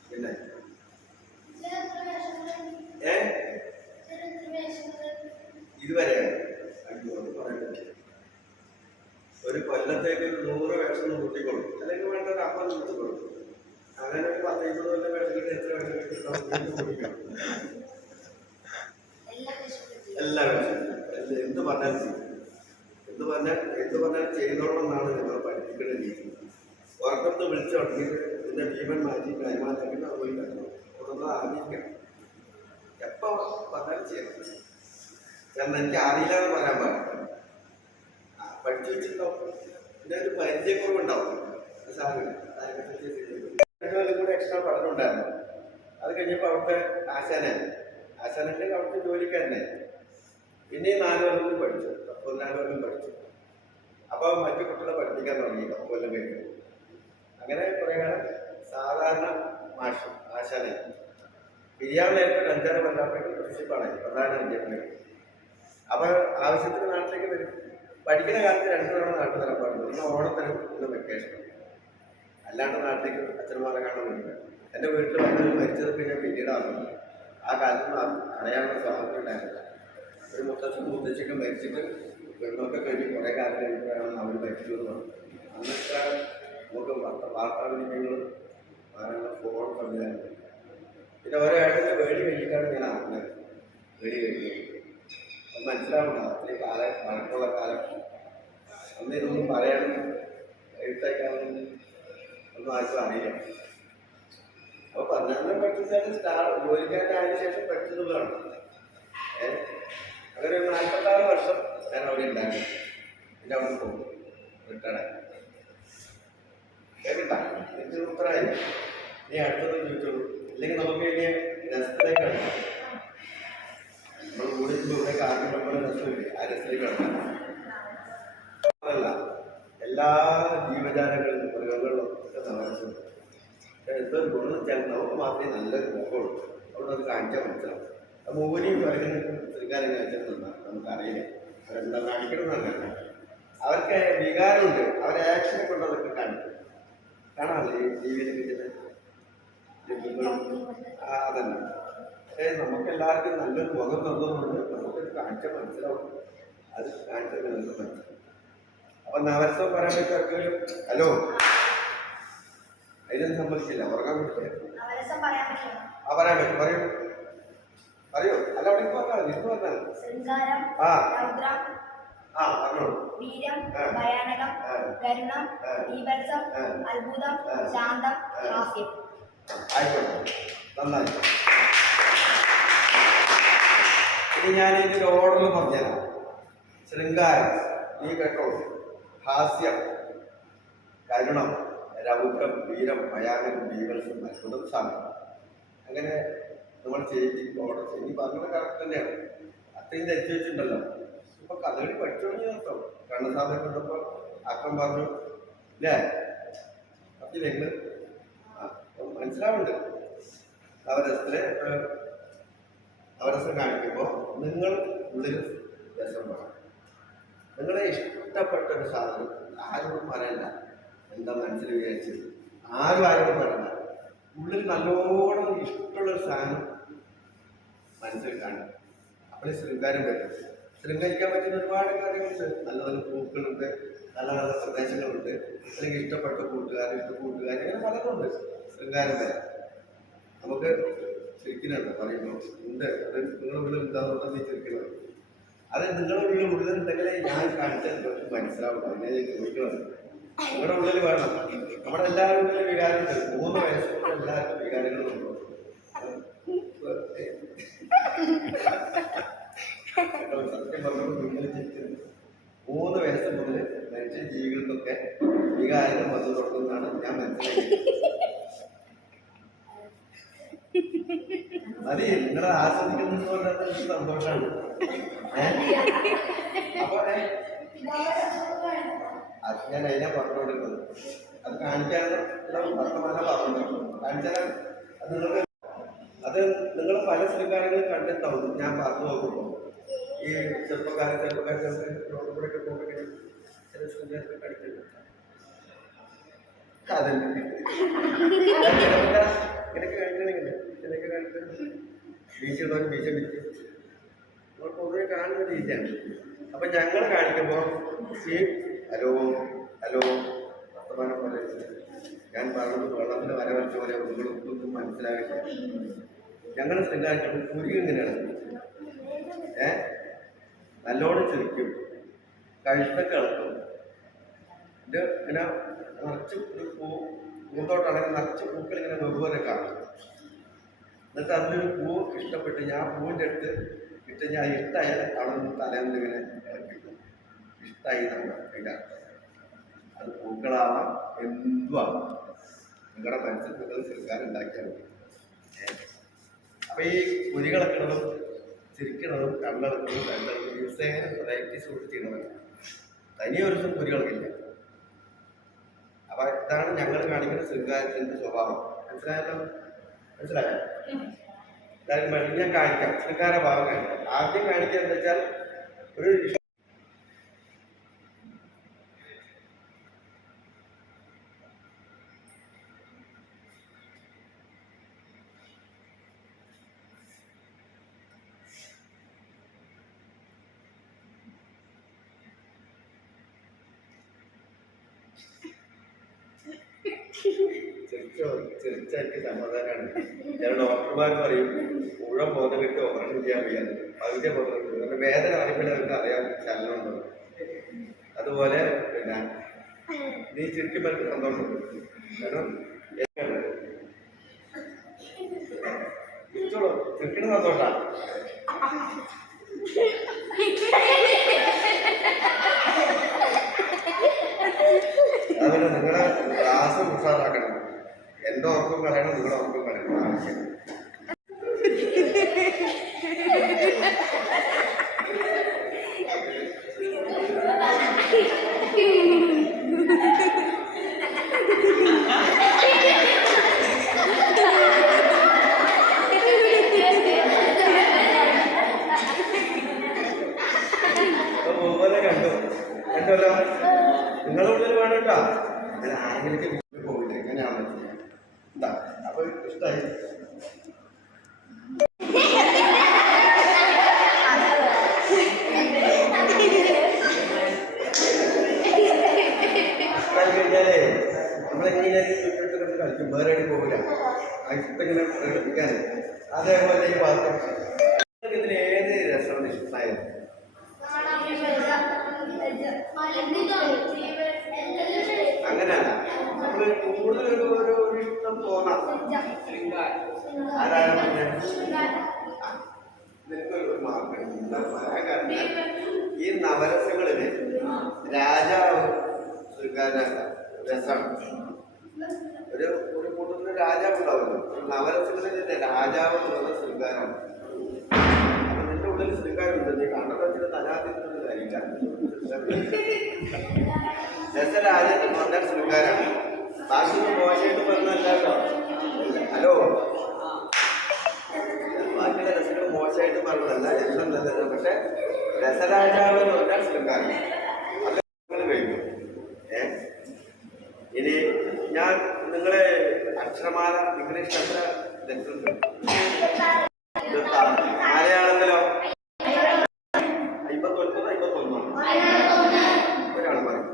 പിന്നെ ഇതുവരെയാണ് പറയാൻ പറ്റില്ല. ഒരു കൊല്ലത്തേക്ക് 100 വേഷം കൂട്ടിക്കൊള്ളും, അല്ലെങ്കിൽ വേണ്ട ഒരു 50 കൂട്ടിക്കൊള്ളും. അങ്ങനെ ഒരു 10-20 കൊല്ലം വേഷം കിട്ടി എത്ര വേഷം കിട്ടും? എല്ലാ വേഷം എന്ത് പറഞ്ഞാലും ചെയ്യും. എന്ത് പറഞ്ഞാൽ ചെയ്തോളം എന്നാണ് നിങ്ങൾ പഠിപ്പിക്കുന്ന രീതി. ഉറക്കത്ത് വിളിച്ചു തുടങ്ങിയിട്ട് പിന്നെ ഭീമൻ മാറ്റി കൈമാറ്റാക്കിയിട്ട് അത് പോയി കണ്ടു തുടർന്ന് ആഗ്രഹിക്കണം. എപ്പോൾ പറഞ്ഞാലും ചെയ്യണം. കാരണം എനിക്ക് അറിയില്ല എന്ന് പറയാൻ പാടില്ല. പഠിച്ചു വെച്ചിട്ടുണ്ടാവും. പിന്നെ ഒരു പരിചയക്കുറവുണ്ടാവും. കൂടെ എക്സ്ട്രാ പഠനം ഉണ്ടായിരുന്നു. അത് കഴിഞ്ഞപ്പോൾ അവിടുത്തെ ആശാനൻ്റെ അവിടുത്തെ ജോലിക്കാരനെ പിന്നെ 4 കൊല്ലം പഠിച്ചു. 14 കൊല്ലം പഠിച്ചു. അപ്പോൾ മറ്റു കുട്ടികളെ പഠിപ്പിക്കാൻ തുടങ്ങി കൊല്ലം കഴിഞ്ഞു. അങ്ങനെ കുറേ കാലം സാധാരണ ആശാനായി. പിരിയാവിലായിട്ട് 5-6 കൊല്ലാപ്പോഴേക്കും പ്രിൻസിപ്പാളായി, പ്രധാന അധ്യാപകൻ. അപ്പോൾ ആവശ്യത്തിന് നാട്ടിലേക്ക് വരും. പഠിക്കുന്ന കാലത്ത് 2 തവണ നാട്ടിൽ തരാൻ പാടുള്ളൂ. ഒന്ന് ഓണത്തിനും ഒന്ന് വെക്കേഷൻ. അല്ലാണ്ട് നാട്ടിലേക്ക് അച്ഛന്മാരെ കാണാൻ വേണ്ടി. എൻ്റെ വീട്ടിൽ വന്നൊരു മരിച്ചതൊക്കെ ഞാൻ പിന്നീട് അറിഞ്ഞു. ആ കാലത്തൊന്നും അറിയാനുള്ള സ്വാതന്ത്ര്യം ഉണ്ടായിരുന്നില്ല. ഒരു മുത്തച്ഛൊക്കെ മരിച്ചിട്ട് പെണ്ണൊക്കെ കഴിഞ്ഞ് കുറേ കാലം കഴിഞ്ഞപ്പോഴാണ് അവർ മരിച്ചു എന്ന് പറഞ്ഞു. അന്നൊക്കെ നമുക്ക് വാർത്താവിനിമയങ്ങൾ പറയാനുള്ള ഫോൺ സംവിധാനം. പിന്നെ ഓരോ ഏട്ടൻ്റെ വേടി കഴിഞ്ഞിട്ടാണ് ഞാൻ അറിഞ്ഞത്. വേടി കഴിഞ്ഞു അത് മനസ്സിലാവണ്ട. അത്രയും കാലം വഴക്കമുള്ള കാലം. അന്ന് ഇതൊന്നും പറയാനും എഴുത്തയക്കാനും ഒന്നും ആർക്കും അറിയില്ല. അപ്പോൾ 12 പഠിച്ചാൽ ജോലിക്കാരനായതിനു ശേഷം പഠിച്ചതുള്ളതാണ്. അങ്ങനെ 46 വർഷം ഞാൻ അവിടെ ഉണ്ടായിരുന്നു. പിന്നെ അവിടെ പോകും റിട്ടയർഡായി. കേൾക്കണ്ട, എനിക്ക് ഉത്തരമായി. നീ അടുത്തത് ചോദിച്ചോളൂ. ഇല്ലെങ്കിൽ നമുക്ക് ഇനി രസത്തിലേക്ക് കിടക്കാം. നമ്മൾ കൂടി ഇവിടെ കാണിക്കുമ്പോൾ രസമില്ലേ, ആ രസത്തിലേക്ക് കിടക്കാം. അതല്ല, എല്ലാ ജീവജാലങ്ങളിലും മൃഗങ്ങളിലും ഒക്കെ നവരസമുണ്ട്. എന്തൊരു ഗുണം വെച്ചാൽ നമുക്ക് മാത്രമേ നല്ലൊരു മുഖമുള്ളൂ. അവിടെ അത് കാണിച്ചാൽ മനസ്സിലാവും. മൂവനെയും പറയുന്ന ശ്രീകാരം കാണിച്ചാൽ നമുക്കറിയില്ല അവരെന്താ കാണിക്കണമെന്നല്ല. അവർക്ക് വികാരമുണ്ട്. അവരെ ആക്ഷനെ കൊണ്ട് അതൊക്കെ കാണിക്കും. കാണാമല്ലേ ഈ ടിവിയിലൊക്കെ ചില ജന്തുക്കളും അതന്നെ. പക്ഷേ നമുക്കെല്ലാവർക്കും നല്ലൊരു മുഖം തന്നതുകൊണ്ട് നമുക്കത് കാണിച്ചാൽ മനസ്സിലാവും. അത് കാണിച്ചാൽ നമുക്ക് മനസ്സിലാവും. അപ്പം നവരസം പറയാൻ പറ്റും. ഹലോ, അതിനൊന്നും സംഭവിച്ചില്ല. ഉറങ്ങാൻ പറ്റില്ല. പറയാൻ പറ്റും. പറയൂ. അല്ല, അവിടെ ഇപ്പൊ പറഞ്ഞാൽ പറഞ്ഞോളൂ. വീര്യം, ഭയാനകം, കരുണം, ബീഭത്സം, അത്ഭുതം, ശാന്തം, ഹാസ്യം. ആയിക്കോട്ടെ, നന്നായി. ഇനി ഞാൻ ഇതിന്റെ ഓർഡറിൽ പറഞ്ഞുതരാം. ശൃംഗാരം, നീ കേട്ടോളൂ. ഹാസ്യം, കരുണം, രൗദ്രം, വീരം, ഭയാനകം, ബീഭത്സം, അത്ഭുതം, ശാന്തം. അങ്ങനെ നമ്മൾ ചെയ്യിക്കും ഓർഡർ ചെയ്യും. ഈ പറഞ്ഞത് കറക്റ്റ് തന്നെയാണ്. അത്രയും ധരിച്ചു വെച്ചിട്ടുണ്ടല്ലോ. ഇപ്പൊ കഥകളി പഠിച്ചു തുടങ്ങി നിർത്തം. കണ്ണസാധനം കൊണ്ടപ്പോൾ അക്കം പറഞ്ഞു ഇല്ലേ? പറ്റില്ലെങ്കിൽ മനസ്സിലാവുന്നുണ്ട്. നവരസം കാണിക്കുമ്പോൾ നിങ്ങൾ ഉള്ളിൽ രസം വേണം. നിങ്ങളെ ഇഷ്ടപ്പെട്ട ഒരു സാധനം ആരോടും പറയണ്ട. എന്താ മനസ്സിൽ വിചാരിച്ചത് ആരോടും പറയണ്ട. ഉള്ളിൽ നല്ലോണം ഇഷ്ടമുള്ളൊരു സാധനം മനസ്സിൽ കാണും. അപ്പോൾ ശൃംഗാരം വരും. ശൃംഗരിക്കാൻ പറ്റുന്ന ഒരുപാട് കാര്യങ്ങളുണ്ട്. നല്ല നല്ല പൂക്കളുണ്ട്, നല്ല നല്ല പ്രദേശങ്ങളുണ്ട്, അല്ലെങ്കിൽ ഇഷ്ടപ്പെട്ട കൂട്ടുകാർ, അങ്ങനെ പലതുണ്ട്. ശൃംഗാരം വരെ നമുക്ക് ചിരിക്കുന്നുണ്ട് പറയുമ്പോൾ ഉണ്ട്. അത് നിങ്ങളുടെ ഉള്ളിൽ എന്താണെന്നുള്ളത് നീ ചിരിക്കുന്നത്. അത് നിങ്ങളുടെ ഉള്ളിൽ ഉള്ളിലുണ്ടെങ്കിലേ ഞാൻ കാണിച്ചാൽ മനസ്സിലാവും. അതിനെ ചോദിക്കുന്നത് നിങ്ങളുടെ ഉള്ളിൽ വേണം. നമ്മുടെ എല്ലാവരും ഉള്ളിൽ വികാരമുണ്ട്. 3 വയസ്സുള്ള എല്ലാവർക്കും വികാരങ്ങളുണ്ട്. സത്യം പറഞ്ഞപ്പോൾ നിങ്ങൾ ചിരിക്കുന്നത് 3 വയസ്സ് മുതൽ മനുഷ്യ ജീവികൾക്കൊക്കെ വികാരങ്ങൾ വന്നു തുടങ്ങുന്നതാണ് ഞാൻ മനസ്സിലാക്കിയത്. മതി, നിങ്ങളെ ആസ്വദിക്കുന്നത് കൊണ്ടാണ് എനിക്ക് സന്തോഷമാണ്. അപ്പൊ അത് ഞാൻ അതിനെ പറഞ്ഞുകൊണ്ടിരുന്നത്. അത് കാണിക്കാനുള്ള വർത്തമാനം പറഞ്ഞു കാണിച്ചാൽ അത് നിങ്ങൾ പല ശൃംഗാരങ്ങളും കണ്ടിട്ടുണ്ടാവും. ഞാൻ പറഞ്ഞു നോക്കുമ്പോൾ ഈ ചെറുപ്പക്കാരൊക്കെ റോഡിലൂടെയൊക്കെ പോകുമ്പോൾ ചില ശൃംഗാരത്തിൽ കളിക്കുന്നുണ്ട്. അതന്നെ ഇങ്ങനെയൊക്കെ കഴിക്കണമെങ്കിൽ ഇങ്ങനെയൊക്കെ കഴിക്കുന്നത് ബീച്ചുള്ളവർ ബീച്ച് വിറ്റ് നമ്മൾ പൊതുവെ കാണുന്ന രീതിയാണ്. അപ്പം ഞങ്ങൾ കാണിക്കുമ്പോൾ ഈ ഹലോ വർത്തമാനം പോലെ ഞാൻ പറഞ്ഞത് വെള്ളത്തിൻ്റെ വരവരച്ച പോലെ നിങ്ങളൊന്നും മനസ്സിലാകില്ല. ഞങ്ങൾ ശൃംഗാരിക്കണം. കുരുങ്ങി ഇങ്ങനെയാണ് നല്ലോണം ചിരിക്കും, കഴുത്തൊക്കെ ഇളക്കും. ഇത് ഇങ്ങനെ നിറച്ച് ഒരു പൂന്തോട്ടാണെങ്കിൽ നിറച്ച് പൂക്കൾ ഇങ്ങനെ വെവ്വേറെ കാണും. എന്നിട്ട് അതിലൊരു പൂ ഇഷ്ടപ്പെട്ട് ഞാൻ പൂവിൻ്റെ അടുത്ത് ഇട്ട് ഞാൻ ഇഷ്ടമായ അവിടെ നിന്ന് തലേന്ന് ഇങ്ങനെ ഇളക്കിക്കും. ഇഷ്ടമായി നമ്മുടെ അതിൻ്റെ അർത്ഥം. അത് പൂക്കളാവാം, എന്തുവാം. നിങ്ങളുടെ മനസ്സിൽ നിങ്ങൾ ശൃംഗാരം ഉണ്ടാക്കിയാൽ മതി. അപ്പം ഈ കുരികളക്കുന്നതും ചിരിക്കുന്നതും കണ്ണിളക്കുന്നതും രണ്ടും ദിവസേന വെറൈറ്റീസ് കൂടി ചെയ്യണമല്ല. തനിയൊരു കുരുകൾക്കില്ല. അപ്പൊ ഇതാണ് ഞങ്ങൾ കാണിക്കുന്ന ശൃംഗാരത്തിന്റെ സ്വഭാവം. മനസ്സിലായോ? എല്ലാവരും ഞാൻ കാണിക്കാം. ശൃംഗാര ഭാവം കാണിക്കാം. ആദ്യം കാണിക്കുക എന്താ വെച്ചാൽ ഒരു ചെറിച്ചായിട്ട് സമാധാനമാണ്. ഞാൻ ഡോക്ടർമാർ പറയും മുഴുവൻ ബോധം കിട്ടി ഓപ്പറേഷൻ ചെയ്യാൻ വയ്യാതെ പകുതി ബോധം കിട്ടും. കാരണം വേദന അറിയുമ്പോൾ അവർക്ക് അറിയാൻ ചലനം ഉണ്ടോ. അതുപോലെ പിന്നെ നീ ചുരുക്കുമ്പോൾ എനിക്ക് സന്തോഷം കാരണം ചുരുക്കുന്ന സന്തോഷമാണ്. അതുപോലെ നിങ്ങളുടെ ക്ലാസ് ഉഷാറാക്കണം. എൻ്റെ ഉറക്കം കളയണം, നിങ്ങളുടെ ഉറക്കം കളയണം. ആവശ്യം കണ്ടല്ലോ. നിങ്ങളുടെ ഉള്ളിൽ വേണം കേട്ടോ. അങ്ങനെ ആരെങ്കിലും പോയിട്ട് എങ്ങനെയാണോ ചെയ്യാം. എന്താ അപ്പൊ ഇഷ്ടമായി. കഴിഞ്ഞാലേ നമ്മളെങ്ങനെ ചുറ്റെടുത്ത് കളിക്കും. വേറെ എവിടെ പോകില്ല. ആ ഇഷ്ടങ്ങനെ പ്രകടിപ്പിക്കാന്. അതേപോലെ ഈ പാത്രം ഇതിന് ഏത് രസമാണ് ഇഷ്ടമായത്? അങ്ങനെയല്ല, നമ്മള് കൂടുതൽ ഒരു ഇഷ്ടം തോന്നാം. ആരാണ് പറഞ്ഞത്? നിനക്കൊരു മാർഗം പറയാൻ കാരണം ഈ നവരസങ്ങളില് രാജാവ് രസമാണ്. ഒരു കൂട്ടത്തിന് രാജാവ് ഉണ്ടാവുമല്ലോ. നവരസങ്ങളിൽ രാജാവ് എന്നുള്ള ശൃംഗാരമാണ്. അപ്പൊ നിന്റെ ഉള്ളിൽ ശൃംഗാരം ഉണ്ട്. നീ കണ്ടതിന് തലാത്തിനുള്ള കാര്യമില്ല. രസരാജൻ എന്ന് പറഞ്ഞാൽ ശൃംഗാരമാണ്. ബാക്കി മോശമായിട്ട് പറഞ്ഞല്ലോ. ഹലോ, ബാക്കിയുള്ള രസങ്ങൾ മോശമായിട്ട് പറഞ്ഞതല്ല, എല്ലാം നല്ലതാണ്. പക്ഷെ രസരാജാവ് എന്ന് പറഞ്ഞാൽ ശൃംഗാരം. അത് കഴിഞ്ഞു. ഇനി ഞാൻ നിങ്ങളെ അക്ഷരമാല ഇംഗ്ലീഷ് അക്ഷര തെറ്റുണ്ട്. മലയാളത്തിലോ 59 ഒരാൾ പറയും.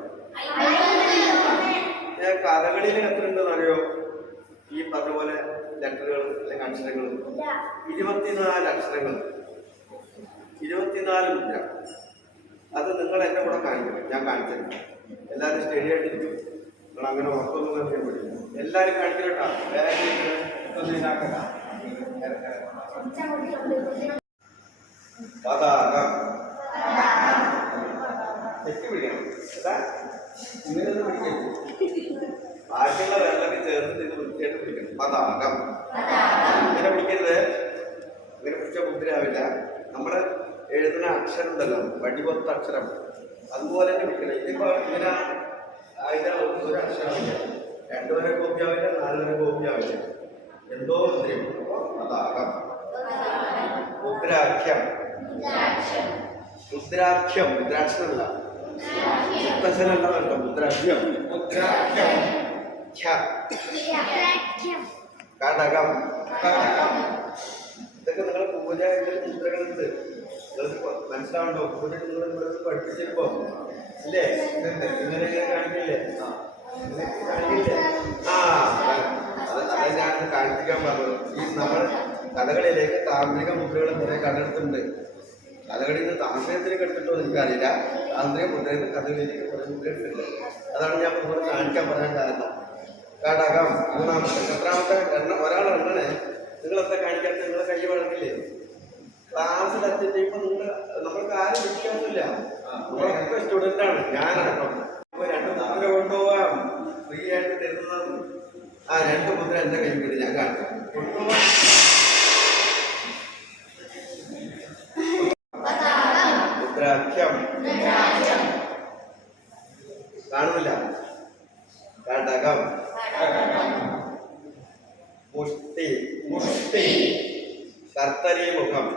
കഥകളിൽ എത്ര ഉണ്ടെന്ന് അറിയോ? ഈ പറഞ്ഞ പോലെ ലെറ്ററുകൾ അല്ലെങ്കിൽ അക്ഷരങ്ങൾ 24 അക്ഷരങ്ങൾ, 24 മുദ്ര. അത് നിങ്ങൾ എന്നെ കൂടെ കാണിക്കണം. ഞാൻ കാണിച്ചത് എല്ലാവരും സ്റ്റഡിയായിട്ടിരിക്കും. നിങ്ങൾ അങ്ങനെ ഉറക്കൊന്നും കാണിക്കാൻ പറ്റില്ല. എല്ലാവരും കാണിക്കലോട്ടാ. പതാകം തെറ്റി പിടിക്കണം. അതാ ഇങ്ങനെയൊന്നും പിടിക്കരുത്. ബാക്കിയുള്ള വെള്ളത്തിൽ ചേർത്ത് ഇത് വൃത്തിയായിട്ട് പിടിക്കണം. പതാകം ഇങ്ങനെ പിടിക്കരുത്. ഇങ്ങനെ പിടിച്ച മുദ്രയാവില്ല. നമ്മൾ എഴുതുന്ന അക്ഷരം ഉണ്ടല്ലോ, വടിപൊത്ത അക്ഷരം, അതുപോലെ തന്നെ പിടിക്കണം. ഇതിപ്പോ ഇങ്ങനെ അതിന്റെ ഒരു അക്ഷരമില്ല. 2 വരെ കോപ്പി ആവില്ല, 4 വരെ കോപ്പി ആവില്ല. എന്തോ മുദ്രയും. അപ്പൊ പതാകം. മുദ്രാഖ്യം. മുദ്രാഖ്യം മുദ്രാക്ഷരമല്ല, മുത്തശ്ശനല്ല കേട്ടോ. മുദ്രാഖ്യം. മുദ്രാഖ്യം. കടകം. ഇതൊക്കെ നിങ്ങൾ പൂജ മുദ്രകളുണ്ട്. നിങ്ങൾക്ക് മനസ്സിലാവണ്ടോ? പൂജ നിങ്ങൾ പഠിപ്പിച്ചിരിപ്പോ ഇല്ലേ? ഇങ്ങനെയൊക്കെ കാണിക്കില്ലേ? കാണിക്കില്ലേ? അത് ഞാൻ കാണിപ്പിക്കാൻ പറഞ്ഞത്. ഈ നമ്മൾ കഥകളിലേക്ക് താന്ത്രിക മുദ്രകൾ കുറെ കണ്ടെടുത്തിട്ടുണ്ട്. കഥകളിൽ നിന്ന് താന്ത്രികത്തിലേക്ക് എടുത്തിട്ടോ എനിക്കറിയില്ല. താന്ത്രിക മുദ്രയിൽ നിന്ന് കഥകളിലേക്ക് കുറെ മുദ്ര എടുത്തിട്ടുണ്ട്. അതാണ് ഞാൻ കൂടുതൽ കാണിക്കാൻ പറയാൻ കാരണം. കടകം മൂന്നാമത്തെ. എത്രാമത്തെ ഒരാൾ എണ്ണണേ. നിങ്ങളെന്താ കാണിക്കാത്ത? നിങ്ങളെ കൈ വഴങ്ങില്ലേ? ക്ലാസ്സിൽ അറ്റൻഡ് ചെയ്യുമ്പോൾ നമ്മൾക്ക് ആരും വിളിക്കാറില്ല. നമ്മളൊക്കെ സ്റ്റുഡൻ്റ് ആണ്. ഞാനടക്കം. ഇപ്പോൾ 2 മുദ്ര കൊണ്ടുപോകാം, ഫ്രീ ആയിട്ട് തരുന്നതാണ്. ആ 2 മുദ്ര എൻ്റെ കയ്യിൽ കൂടി ഞാൻ കാണിക്കാം. കൊണ്ടുപോകാം. മുദ്രാഖ്യം. കടകം മുഷ്ടി കർത്തരീമുഖം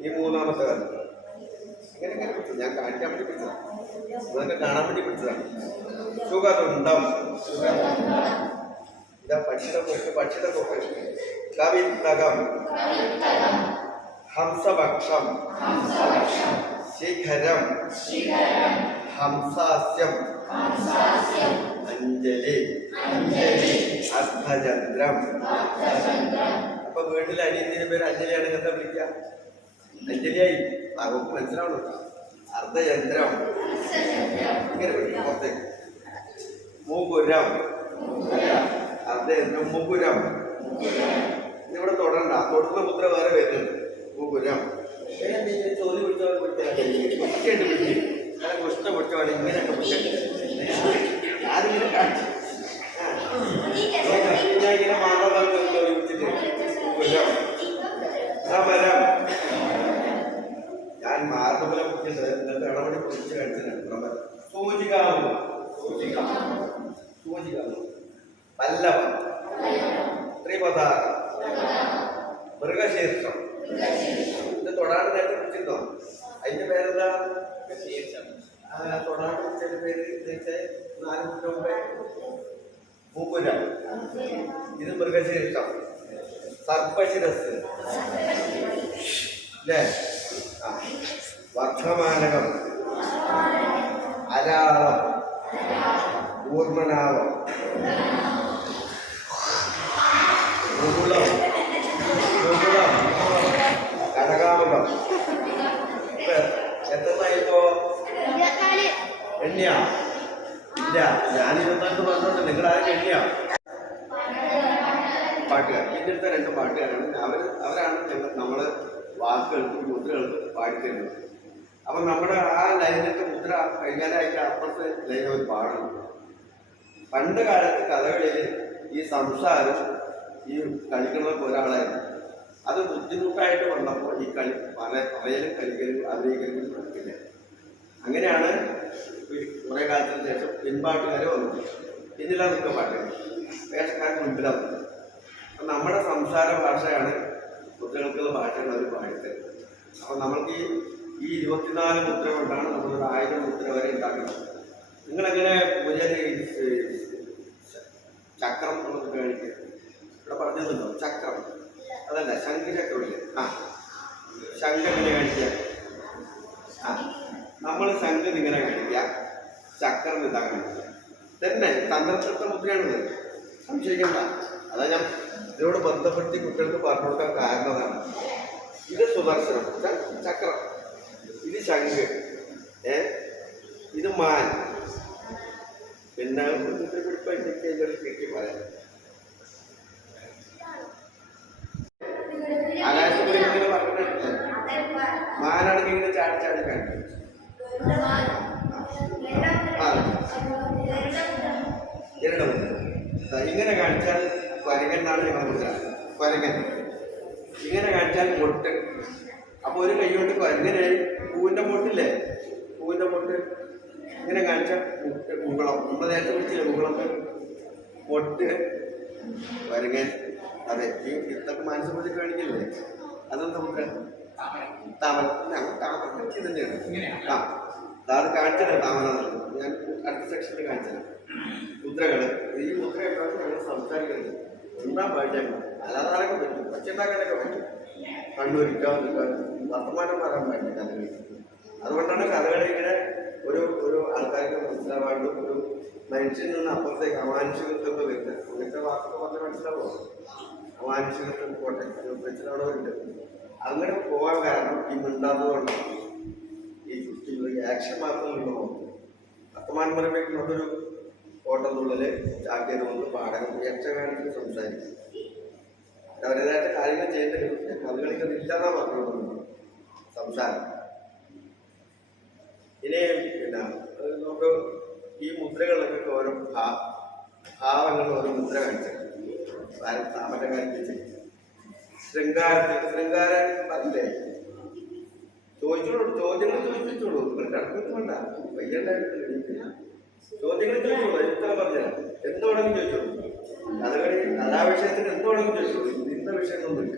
ഈ മൂന്നാമത്തെ കാര്യം ഇങ്ങനെ ഇങ്ങനെ പിടിച്ചു ഞാൻ കാണിക്കാൻ വേണ്ടി പിടിച്ചതാണ് നിങ്ങൾക്ക് കാണാൻ വേണ്ടി പിടിച്ചതാണ് സുഖതുണ്ടം ഇതാ പക്ഷിയുടെ കൊക്ക് കവിത്തകം ഹംസഭക്ഷം ശിഖരം ഹംസാസ്യം അഞ്ജലി അർദ്ധചന്ദ്രം അപ്പൊ വീട്ടിൽ അനിയത്തിന്റെ പേര് അഞ്ജലിയാണ് എന്താ വിളിക്കുക അഞ്ജലിയായി നമുക്ക് മനസ്സിലാവണം അർദ്ധചന്ദ്രം ഇങ്ങനെ വിളിക്കും പുറത്തേക്ക് മൂകുരം അർദ്ധചന്ദ്രം മൂകുരം ഇവിടെ തൊടണ്ട തൊടുന്ന മുദ്ര വേറെ വരുന്നുണ്ട് മൂകുരം ചോദ്യം പിടിച്ചവർ പിടിക്കാണ്ട് പിടിക്കും ഞാൻ ഇഷ്ടം പിടിച്ചവർ ഇങ്ങനെയൊക്കെ പിടിക്കട്ടെ ഞാനിങ്ങനെ കാണിച്ചു ഞാൻ ഇങ്ങനെ മാതാവ് വിളിച്ചിട്ട് സമരം ഞാൻ മാർഗബലം പിടിച്ചത് ഇന്നത്തെ ഇടപെടി പിടിച്ച് കാണിച്ചതാണ് സൂചികാവ് പല്ലവം ത്രിപദാരം മൃഗശീർഷം ഇത് തൊടാണ്ട് നേരത്തെ പിടിച്ചിരുന്നോ അതിന്റെ പേരെന്താ തൊടാണ്ട് പിടിച്ചതിന്റെ പേര് നേരത്തെ 4 മിനിറ്റ് മുമ്പേ മൂക്കുരം ഇത് മൃഗശീർഷം സർപ്പശിരസ് അല്ലേ വർദ്ധമാനകം അരാളം ഊർമനാവം മുകുളം കടകാമുഖം എത്രയായിപ്പോ എണ്ണിയാ ഇല്ല ഞാൻ 24 പറഞ്ഞോണ്ട് നിങ്ങളാരും എണ്ണിയാ പാട്ടുകാർ ഇതിൻ്റെ 2 പാട്ടുകാരാണ് അവരാണ് നമ്മള് വാക്കുകൾക്ക് മുദ്രകൾക്ക് പാടിത്തരുന്നത് അപ്പൊ നമ്മുടെ ആ ലൈനിന്റെ മുദ്ര കഴിഞ്ഞാലായിട്ട് അപ്പുറത്തെ ലൈൻ അവർ പാടണം പണ്ട് കാലത്ത് കഥകളിൽ ഈ സംസാരം ഈ കളിക്കുന്നതൊക്കെ ഒരാളായിരുന്നു അത് ബുദ്ധിമുട്ടായിട്ട് വന്നപ്പോൾ ഈ കളി പറയലും കളിക്കലും അഭിനയിക്കലും നടക്കില്ല അങ്ങനെയാണ് കുറെ കാലത്തിന് ശേഷം പിൻപാട്ടുകാർ വന്നത് പിന്നിലാ നിൽക്കുക പാട്ടുകൾ വേഷക്കാരൻ മുൻപിലാണ് വന്നത് അപ്പം നമ്മുടെ സംസാര ഭാഷയാണ് മുദ്രകൾക്കുള്ള ഭാഷയാണ് അവർ പാടിത്തരുന്നത് അപ്പം നമ്മൾക്ക് ഈ 24 മുദ്ര കൊണ്ടാണ് നമ്മളൊരു 1000 മുദ്ര വരെ ഉണ്ടാക്കുന്നത് നിങ്ങളെങ്ങനെ വലിയ ചക്രം നമുക്ക് കാണിക്കുക ഇവിടെ പറഞ്ഞതുണ്ടോ ചക്രം അതല്ല ശംഖുചക്രമില്ലേ ശംഖ് എങ്ങനെ കാണിക്കുക നമ്മൾ ശംഖ് ഇങ്ങനെ കാണിക്കുക ചക്രം ഇതാ കാണിക്കുക തന്നെ തന്ത്രത്തെ മുദ്രയാണിത് സംശയിക്കണ്ട അതാ ഞാൻ ഇതിനോട് ബന്ധപ്പെടുത്തി കുട്ടികൾക്ക് പറഞ്ഞു കൊടുക്കാൻ കാരണതാണ് ഇത് സുദർശനം ചക്രം ഇത് ശംഖ് ഇത് മാൻ പിന്നെ കിട്ടി പറയാം ആകാശത്തിൽ ഇങ്ങനെ പറഞ്ഞിട്ട് മാനാണെങ്കിൽ ഇങ്ങനെ ചാടി ചാടി കാണിക്കും ഇങ്ങനെ കാണിച്ചാൽ കുരങ്ങൻ എന്നാണ് ഞങ്ങൾ മനസ്സിലാക്കുന്നത് കുരങ്ങൻ ഇങ്ങനെ കാണിച്ചാൽ മൊട്ട് അപ്പൊ ഒരു കൈ കൊണ്ട് കുരങ്ങനായി പൂവിന്റെ മൊട്ടില്ലേ പൂവിന്റെ മൊട്ട് ഇങ്ങനെ കാണിച്ചാൽ മുട്ട് മുകുളം നമ്മൾ നേരത്തെ വിളിച്ചില്ലേ മുകുളത്ത് മൊട്ട് കുരങ്ങൻ അതെ ഈ ഇതൊക്കെ മനസ്സിൽ കാണിക്കില്ലേ അതൊന്നും നമുക്ക് താമര തന്നെയാണ് അത് കാണിച്ചത് താമര ഞാൻ അടുത്ത സെക്ഷനിൽ കാണിച്ചത് മുദ്രകള് ഈ മുദ്രയൊക്കെയാണ് ഞങ്ങൾ സംസാരിക്കുന്നത് ഉണ്ടാൻ പാടില്ല അല്ലാതാനൊക്കെ പറ്റും ഒച്ചുണ്ടാക്കാനൊക്കെ പറ്റും കണ്ണൂരിക്കാൻ വർത്തമാനം പറയാൻ പാടില്ല കഥകളി അതുകൊണ്ടാണ് കഥകളി ഇങ്ങനെ ഒരു ആൾക്കാർക്ക് മനസ്സിലാവാണ്ടും ഒരു മനുഷ്യനിൽ നിന്ന് അപ്പുറത്തേക്ക് അമാനുഷികത്വമൊക്കെ വരുന്നത് അങ്ങനത്തെ വാക്കൊക്കെ പറഞ്ഞാൽ മനസ്സിലാവോ അമാനുഷികത്വം പോട്ടെ മനസ്സിലവിടെ ഉണ്ട് അങ്ങനെ പോകാൻ കാരണം ഈ മിണ്ടാത്തതുകൊണ്ടാണ് ഈ ആക്ഷൻ മാത്രമുള്ള വർത്തമാനം പറയുമ്പോഴൊരു ഓട്ടത്തിനുള്ളിൽ ചാക്കിയത് കൊണ്ട് പാടകം യക്ഷഗാനത്തിൽ സംസാരിക്കും അവരുടേതായിട്ട് കാര്യങ്ങൾ ചെയ്യേണ്ട കഥകളിക്കത് ഇല്ലാന്നാ പറഞ്ഞുകൊണ്ടുണ്ട് സംസാരം ഇനി പിന്നെ നമുക്ക് ഈ മുദ്രകളൊക്കെ ഓരോ ഭാവങ്ങൾ ഓരോ മുദ്ര കാണിച്ചിട്ടുണ്ട് താമര കാണിച്ച് ശൃംഗാരം പറഞ്ഞില്ലേ ചോദിച്ചോളൂ ചോദ്യങ്ങൾ ചോദിച്ചോളൂ നിങ്ങൾ കിടക്കുന്നു വേണ്ട വയ്യണ്ടായിട്ട് ചോദ്യങ്ങൾ വേണമെങ്കിൽ ചോദിച്ചോളൂ. കഥകളി കലാവിഷയത്തിന് എന്ത് വേണമെങ്കിൽ ചോദിച്ചോളൂ. ഇന്ന വിഷയങ്ങളൊന്നും ഇല്ല.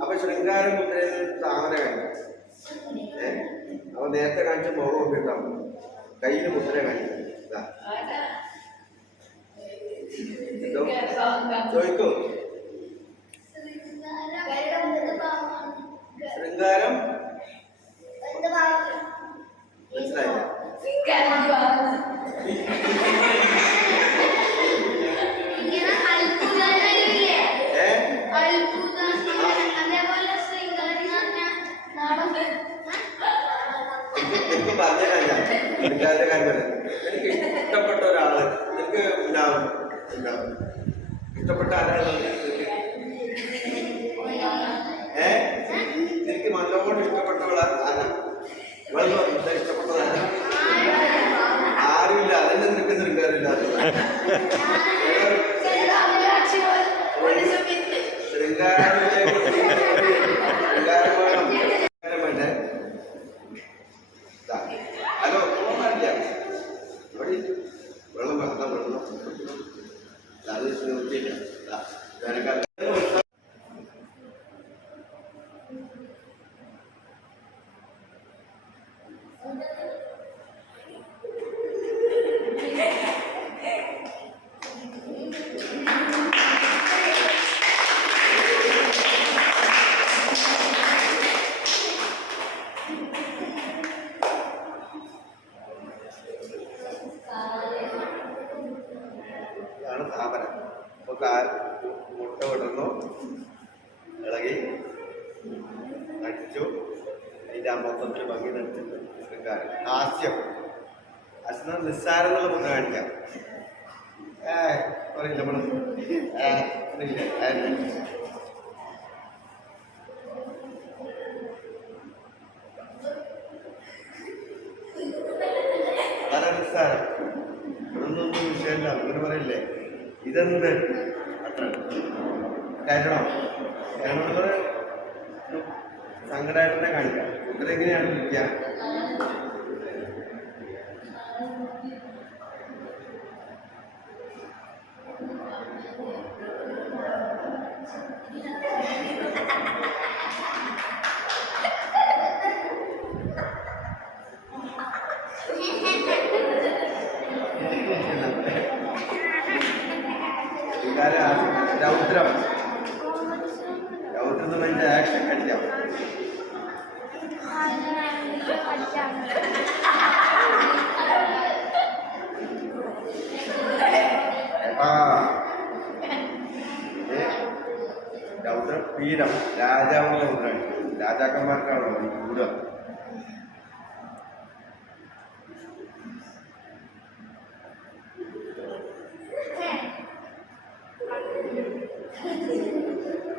അപ്പൊ ശൃംഗാരം മുദ്രയിൽ താമര കാണിക്കും. അപ്പൊ നേരത്തെ കാണിച്ച മുഖം ഒപ്പിട്ടാവും കയ്യിൽ മുദ്ര കാണിക്കും. ചോദിക്കൂ. ശൃംഗാരം മനസ്സിലായില്ല? എനിക്ക് പറഞ്ഞുതരാൻ ഞാൻ ശൃംഗാരത്തെ കാര്യം പറയാം. എനിക്ക് ഇഷ്ടപ്പെട്ട ഒരാള് എനിക്ക് ഇഷ്ടപ്പെട്ട ആരാണ്? എനിക്ക് നല്ലോണം ഇഷ്ടപ്പെട്ടവളാണ് ആരാ? ഇഷ്ടപ്പെട്ടതാണ് ആരുമില്ല. അതന്നെ നിനക്ക് ശൃംഗാരമില്ല. ശൃംഗാരം വേണ്ടേ? ഹലോ പോകാനില്ല. വെള്ളം വെള്ളം അത് നിർത്തിയില്ല. വേനൽക്കാലം താമര. അപ്പൊ മുട്ട വിടുന്നു, ഇളകി നടിച്ചു. അതിന്റെ ആ മൊത്തത്തിൽ ഭംഗി നടിച്ചിട്ട് ഹാസ്യം. ഹാസ്യം നിസ്സാരം എന്നുള്ള മുദ്ര കാണിക്കാം. പറയില്ല നമ്മള് വളരെ നിസ്സാരം. ഇതൊന്നും വിഷയമല്ല. അങ്ങനെ പറയില്ലേ ഇതെന്ത് കാരണം നമ്മൾ സങ്കടമായിട്ട് തന്നെ കാണിക്കാം. ഇവരെങ്ങനെയാണ് വിളിക്കുക? രൗദ്രം. രൗദ്രം എന്ന് പറഞ്ഞാൽ ആക്ഷൻ കടിക്കാം. രൗദ്രം വീരം. രാജാവിന്റെ മുദ്രയാണ്. രാജാക്കന്മാർക്കാണോ വീരം?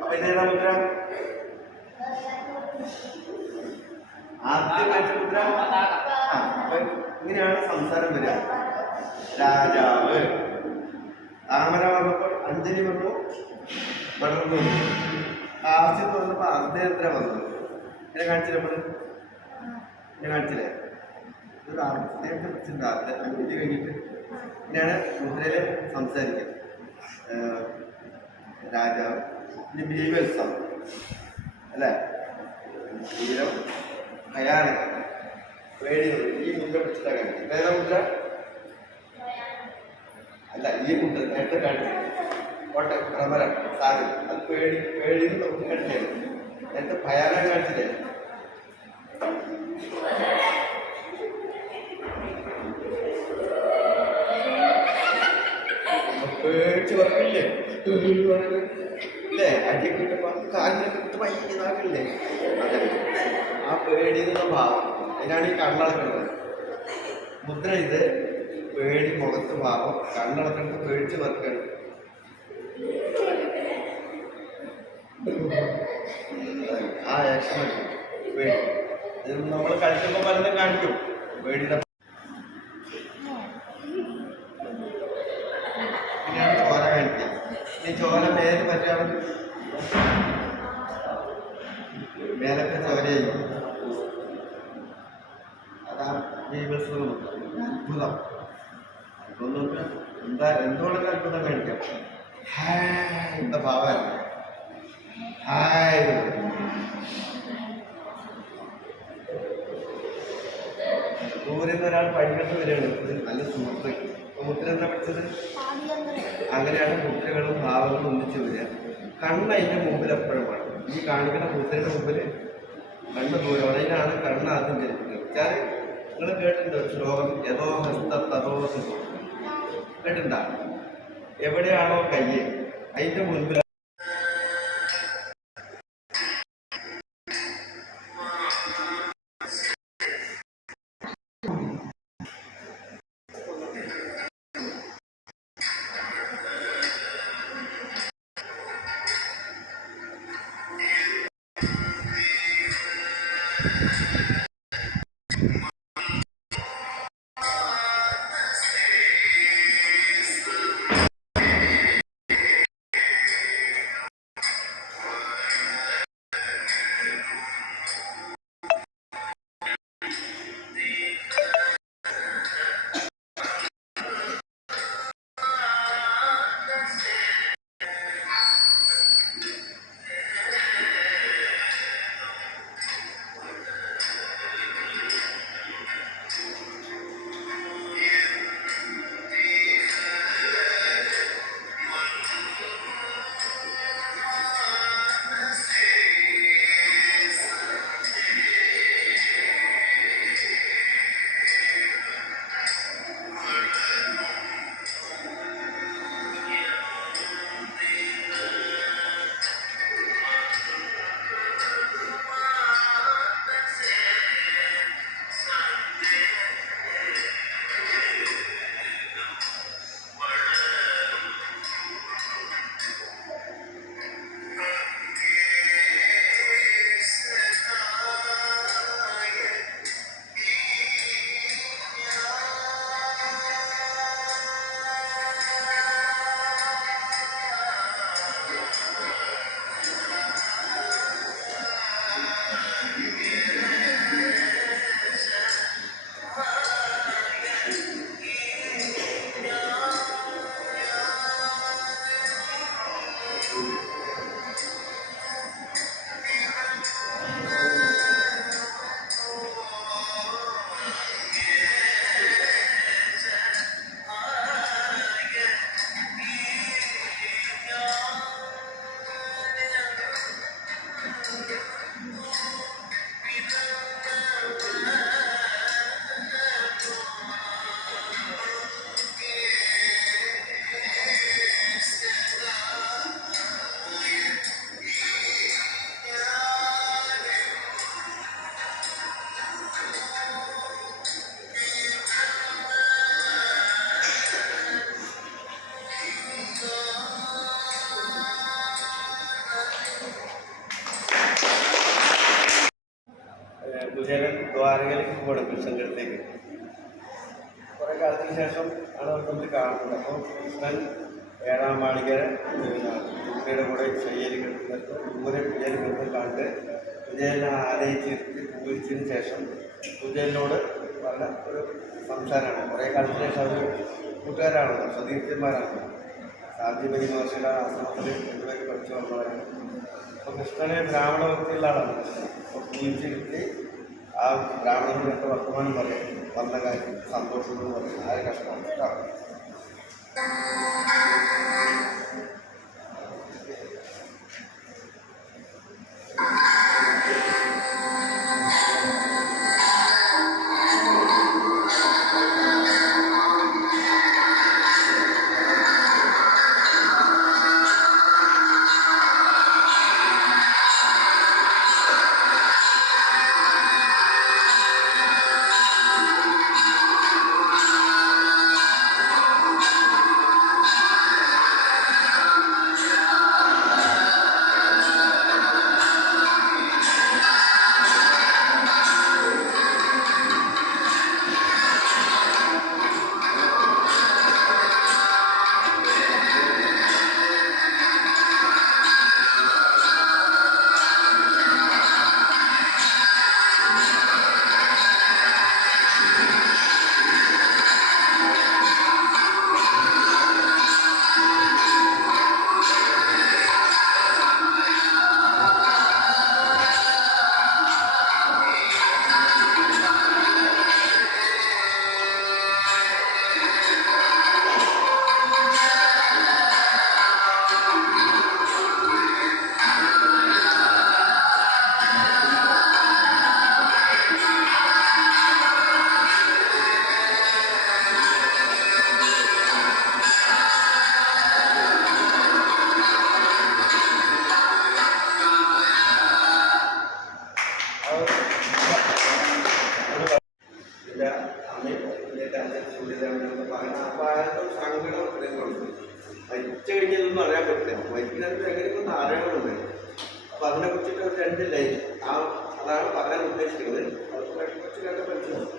അപ്പൊ മുദ്ര ആദ്യം കാണിച്ച മുദ്ര. അപ്പൊ ഇങ്ങനെയാണ് സംസാരം വരിക. രാജാവ്. താമര വന്നപ്പോൾ അഞ്ജലി വന്നു, വളർന്നു. ആവശ്യത്ത് വന്നപ്പോ അർദ്ധേന്ദ്ര വന്നു. എന്നെ കാണിച്ചില്ല നമ്മള്? എന്നെ കാണിച്ചില്ലേ? ഒരു അർദ്ധേന്ദ്ര വെച്ചിട്ടുണ്ട്. അഞ്ജലി കഴിഞ്ഞിട്ട് ഇങ്ങനെയാണ് മുദ്രയില് സംസാരിക്കുക. രാജാവ്. ഇനി ബീവത്സം അല്ലേ? വീരം, ഭയാനകം, പേടി. ഈ മുദ്ര പിടിച്ചിട്ടാ കാണിക്കും. ഏതാ മുദ്ര? അല്ല, ഈ മുദ്ര നേരത്തെ കാണിച്ചു കോട്ടെ ഭ്രമരം സാധനം. അത് പേടി നമുക്ക് കാണിച്ചാണ്. നേരത്തെ ഭയാനകം കാണിച്ചില്ലേ? പേടിച്ച് പറയില്ലേ? ഇല്ലേ? അടിയൊക്കെ കിട്ടുമ്പോ കാലിനൊക്കെ കിട്ടും ഭയങ്കരല്ലേ? അതെ, ആ പേടി എന്നുള്ള ഭാവം. അതിനാണ് ഈ കണ്ണളക്കുന്നത്. മുദ്ര ഇത് പേടി മുഖത്ത് ഭാവം. കണ്ണളക്കുന്നത് പേടിച്ച് വർക്കാണ്. ആ ആക്ഷൻ പേടി. ഇത് നമ്മൾ കളിക്കുമ്പോൾ പലതും കാണിക്കും. പേടിയുടെ ഇങ്ങനെയാണ് ചോര കാണിക്കുക. ഈ ചോര മേല് പറ്റുകയാണെങ്കിൽ മേലൊക്കെ ചോരയായി. അതാ അത്ഭുതം. ഇപ്പം നോക്കുക എന്തുകൊണ്ടെന്ന് അത്ഭുതം കാണിക്കാം. ഹായ് എന്താ ഭാവന, ഹായ് ദൂരെ ഒരാൾ പഴികത്ത് വരികയാണ്. നല്ല സുഹൃത്ത്. മുദ്ര എന്താ പഠിച്ചത്? അങ്ങനെയാണ് മുദ്രകളും ഭാവങ്ങളും ഒന്നിച്ച് വരിക. കണ്ണ് അതിൻ്റെ മുമ്പിൽ എപ്പോഴുമാണ്. ഈ കാണിക്കുന്ന മുദ്രയുടെ മുമ്പിൽ കണ്ണ് ദൂരം, അതിനാണ് കണ്ണ് ആദ്യം ജനിക്കുന്നത്. നിങ്ങൾ കേട്ടിട്ടുണ്ടോ ഒരു ശ്ലോകം? യഥോ ഹസ്ത തഥോ സുഖം കേട്ടിട്ടുണ്ടോ? എവിടെയാണോ കയ്യ് അതിൻ്റെ മുൻപിൽ കുചേലൻ ദ്വാരകയിലേക്ക് പോകണം കൃഷ്ണൻ്റെ അടുത്തേക്ക്. കുറേ കാലത്തിന് ശേഷം ആണ് അവർ തമ്മിൽ കാണുന്നത്. അപ്പോൾ കൃഷ്ണൻ 7-ാം മാളികയുടെ കുട്ടിയുടെ കൂടെ ശയ്യയിൽ കിടക്കുന്നത് ദൂരെ കുചേലൻ കിടന്ന് കണ്ട് കുചേലനെ ആനയിച്ചിരുത്തി പൂജിച്ചതിന് ശേഷം കുചേലനോട് പറഞ്ഞ ഒരു സംസാരമാണ്. കുറേ കാലത്തിന് ശേഷം അവർ കൂട്ടുകാരാണല്ലോ, സതീർത്ഥന്മാരാണല്ലോ. സാധ്യപരി മഹർഷിയുടെ ആശ്രമത്തിൽ രണ്ടുപേർക്ക് പഠിച്ചു വന്നവരാണ്. അപ്പോൾ കൃഷ്ണനെ ബ്രാഹ്മണ ഭക്തിയുള്ള ആളാണ്. അപ്പോൾ പൂജിച്ചിരുത്തി ആ ബ്രാഹ്മണനോട് വർത്തമാനം പറയും, വന്ന കാര്യം സന്തോഷം എന്ന് പറയും. ആര് കഷ്ടമാണ് കേട്ടോ. പഠിച്ചു കഴിഞ്ഞതൊന്നും അറിയാൻ പറ്റില്ല. വൈജ്ഞാനിക എങ്ങനെയൊക്കെ ഒന്ന് അറിയണമെന്നുണ്ട്. അപ്പൊ അതിനെ കുറിച്ചിട്ട് ഒരു 2 ലൈൻ അതാണ് പറയാൻ ഉദ്ദേശിക്കുന്നത്. അത് കുറച്ച് കണ്ട് മനസ്സിലാവും.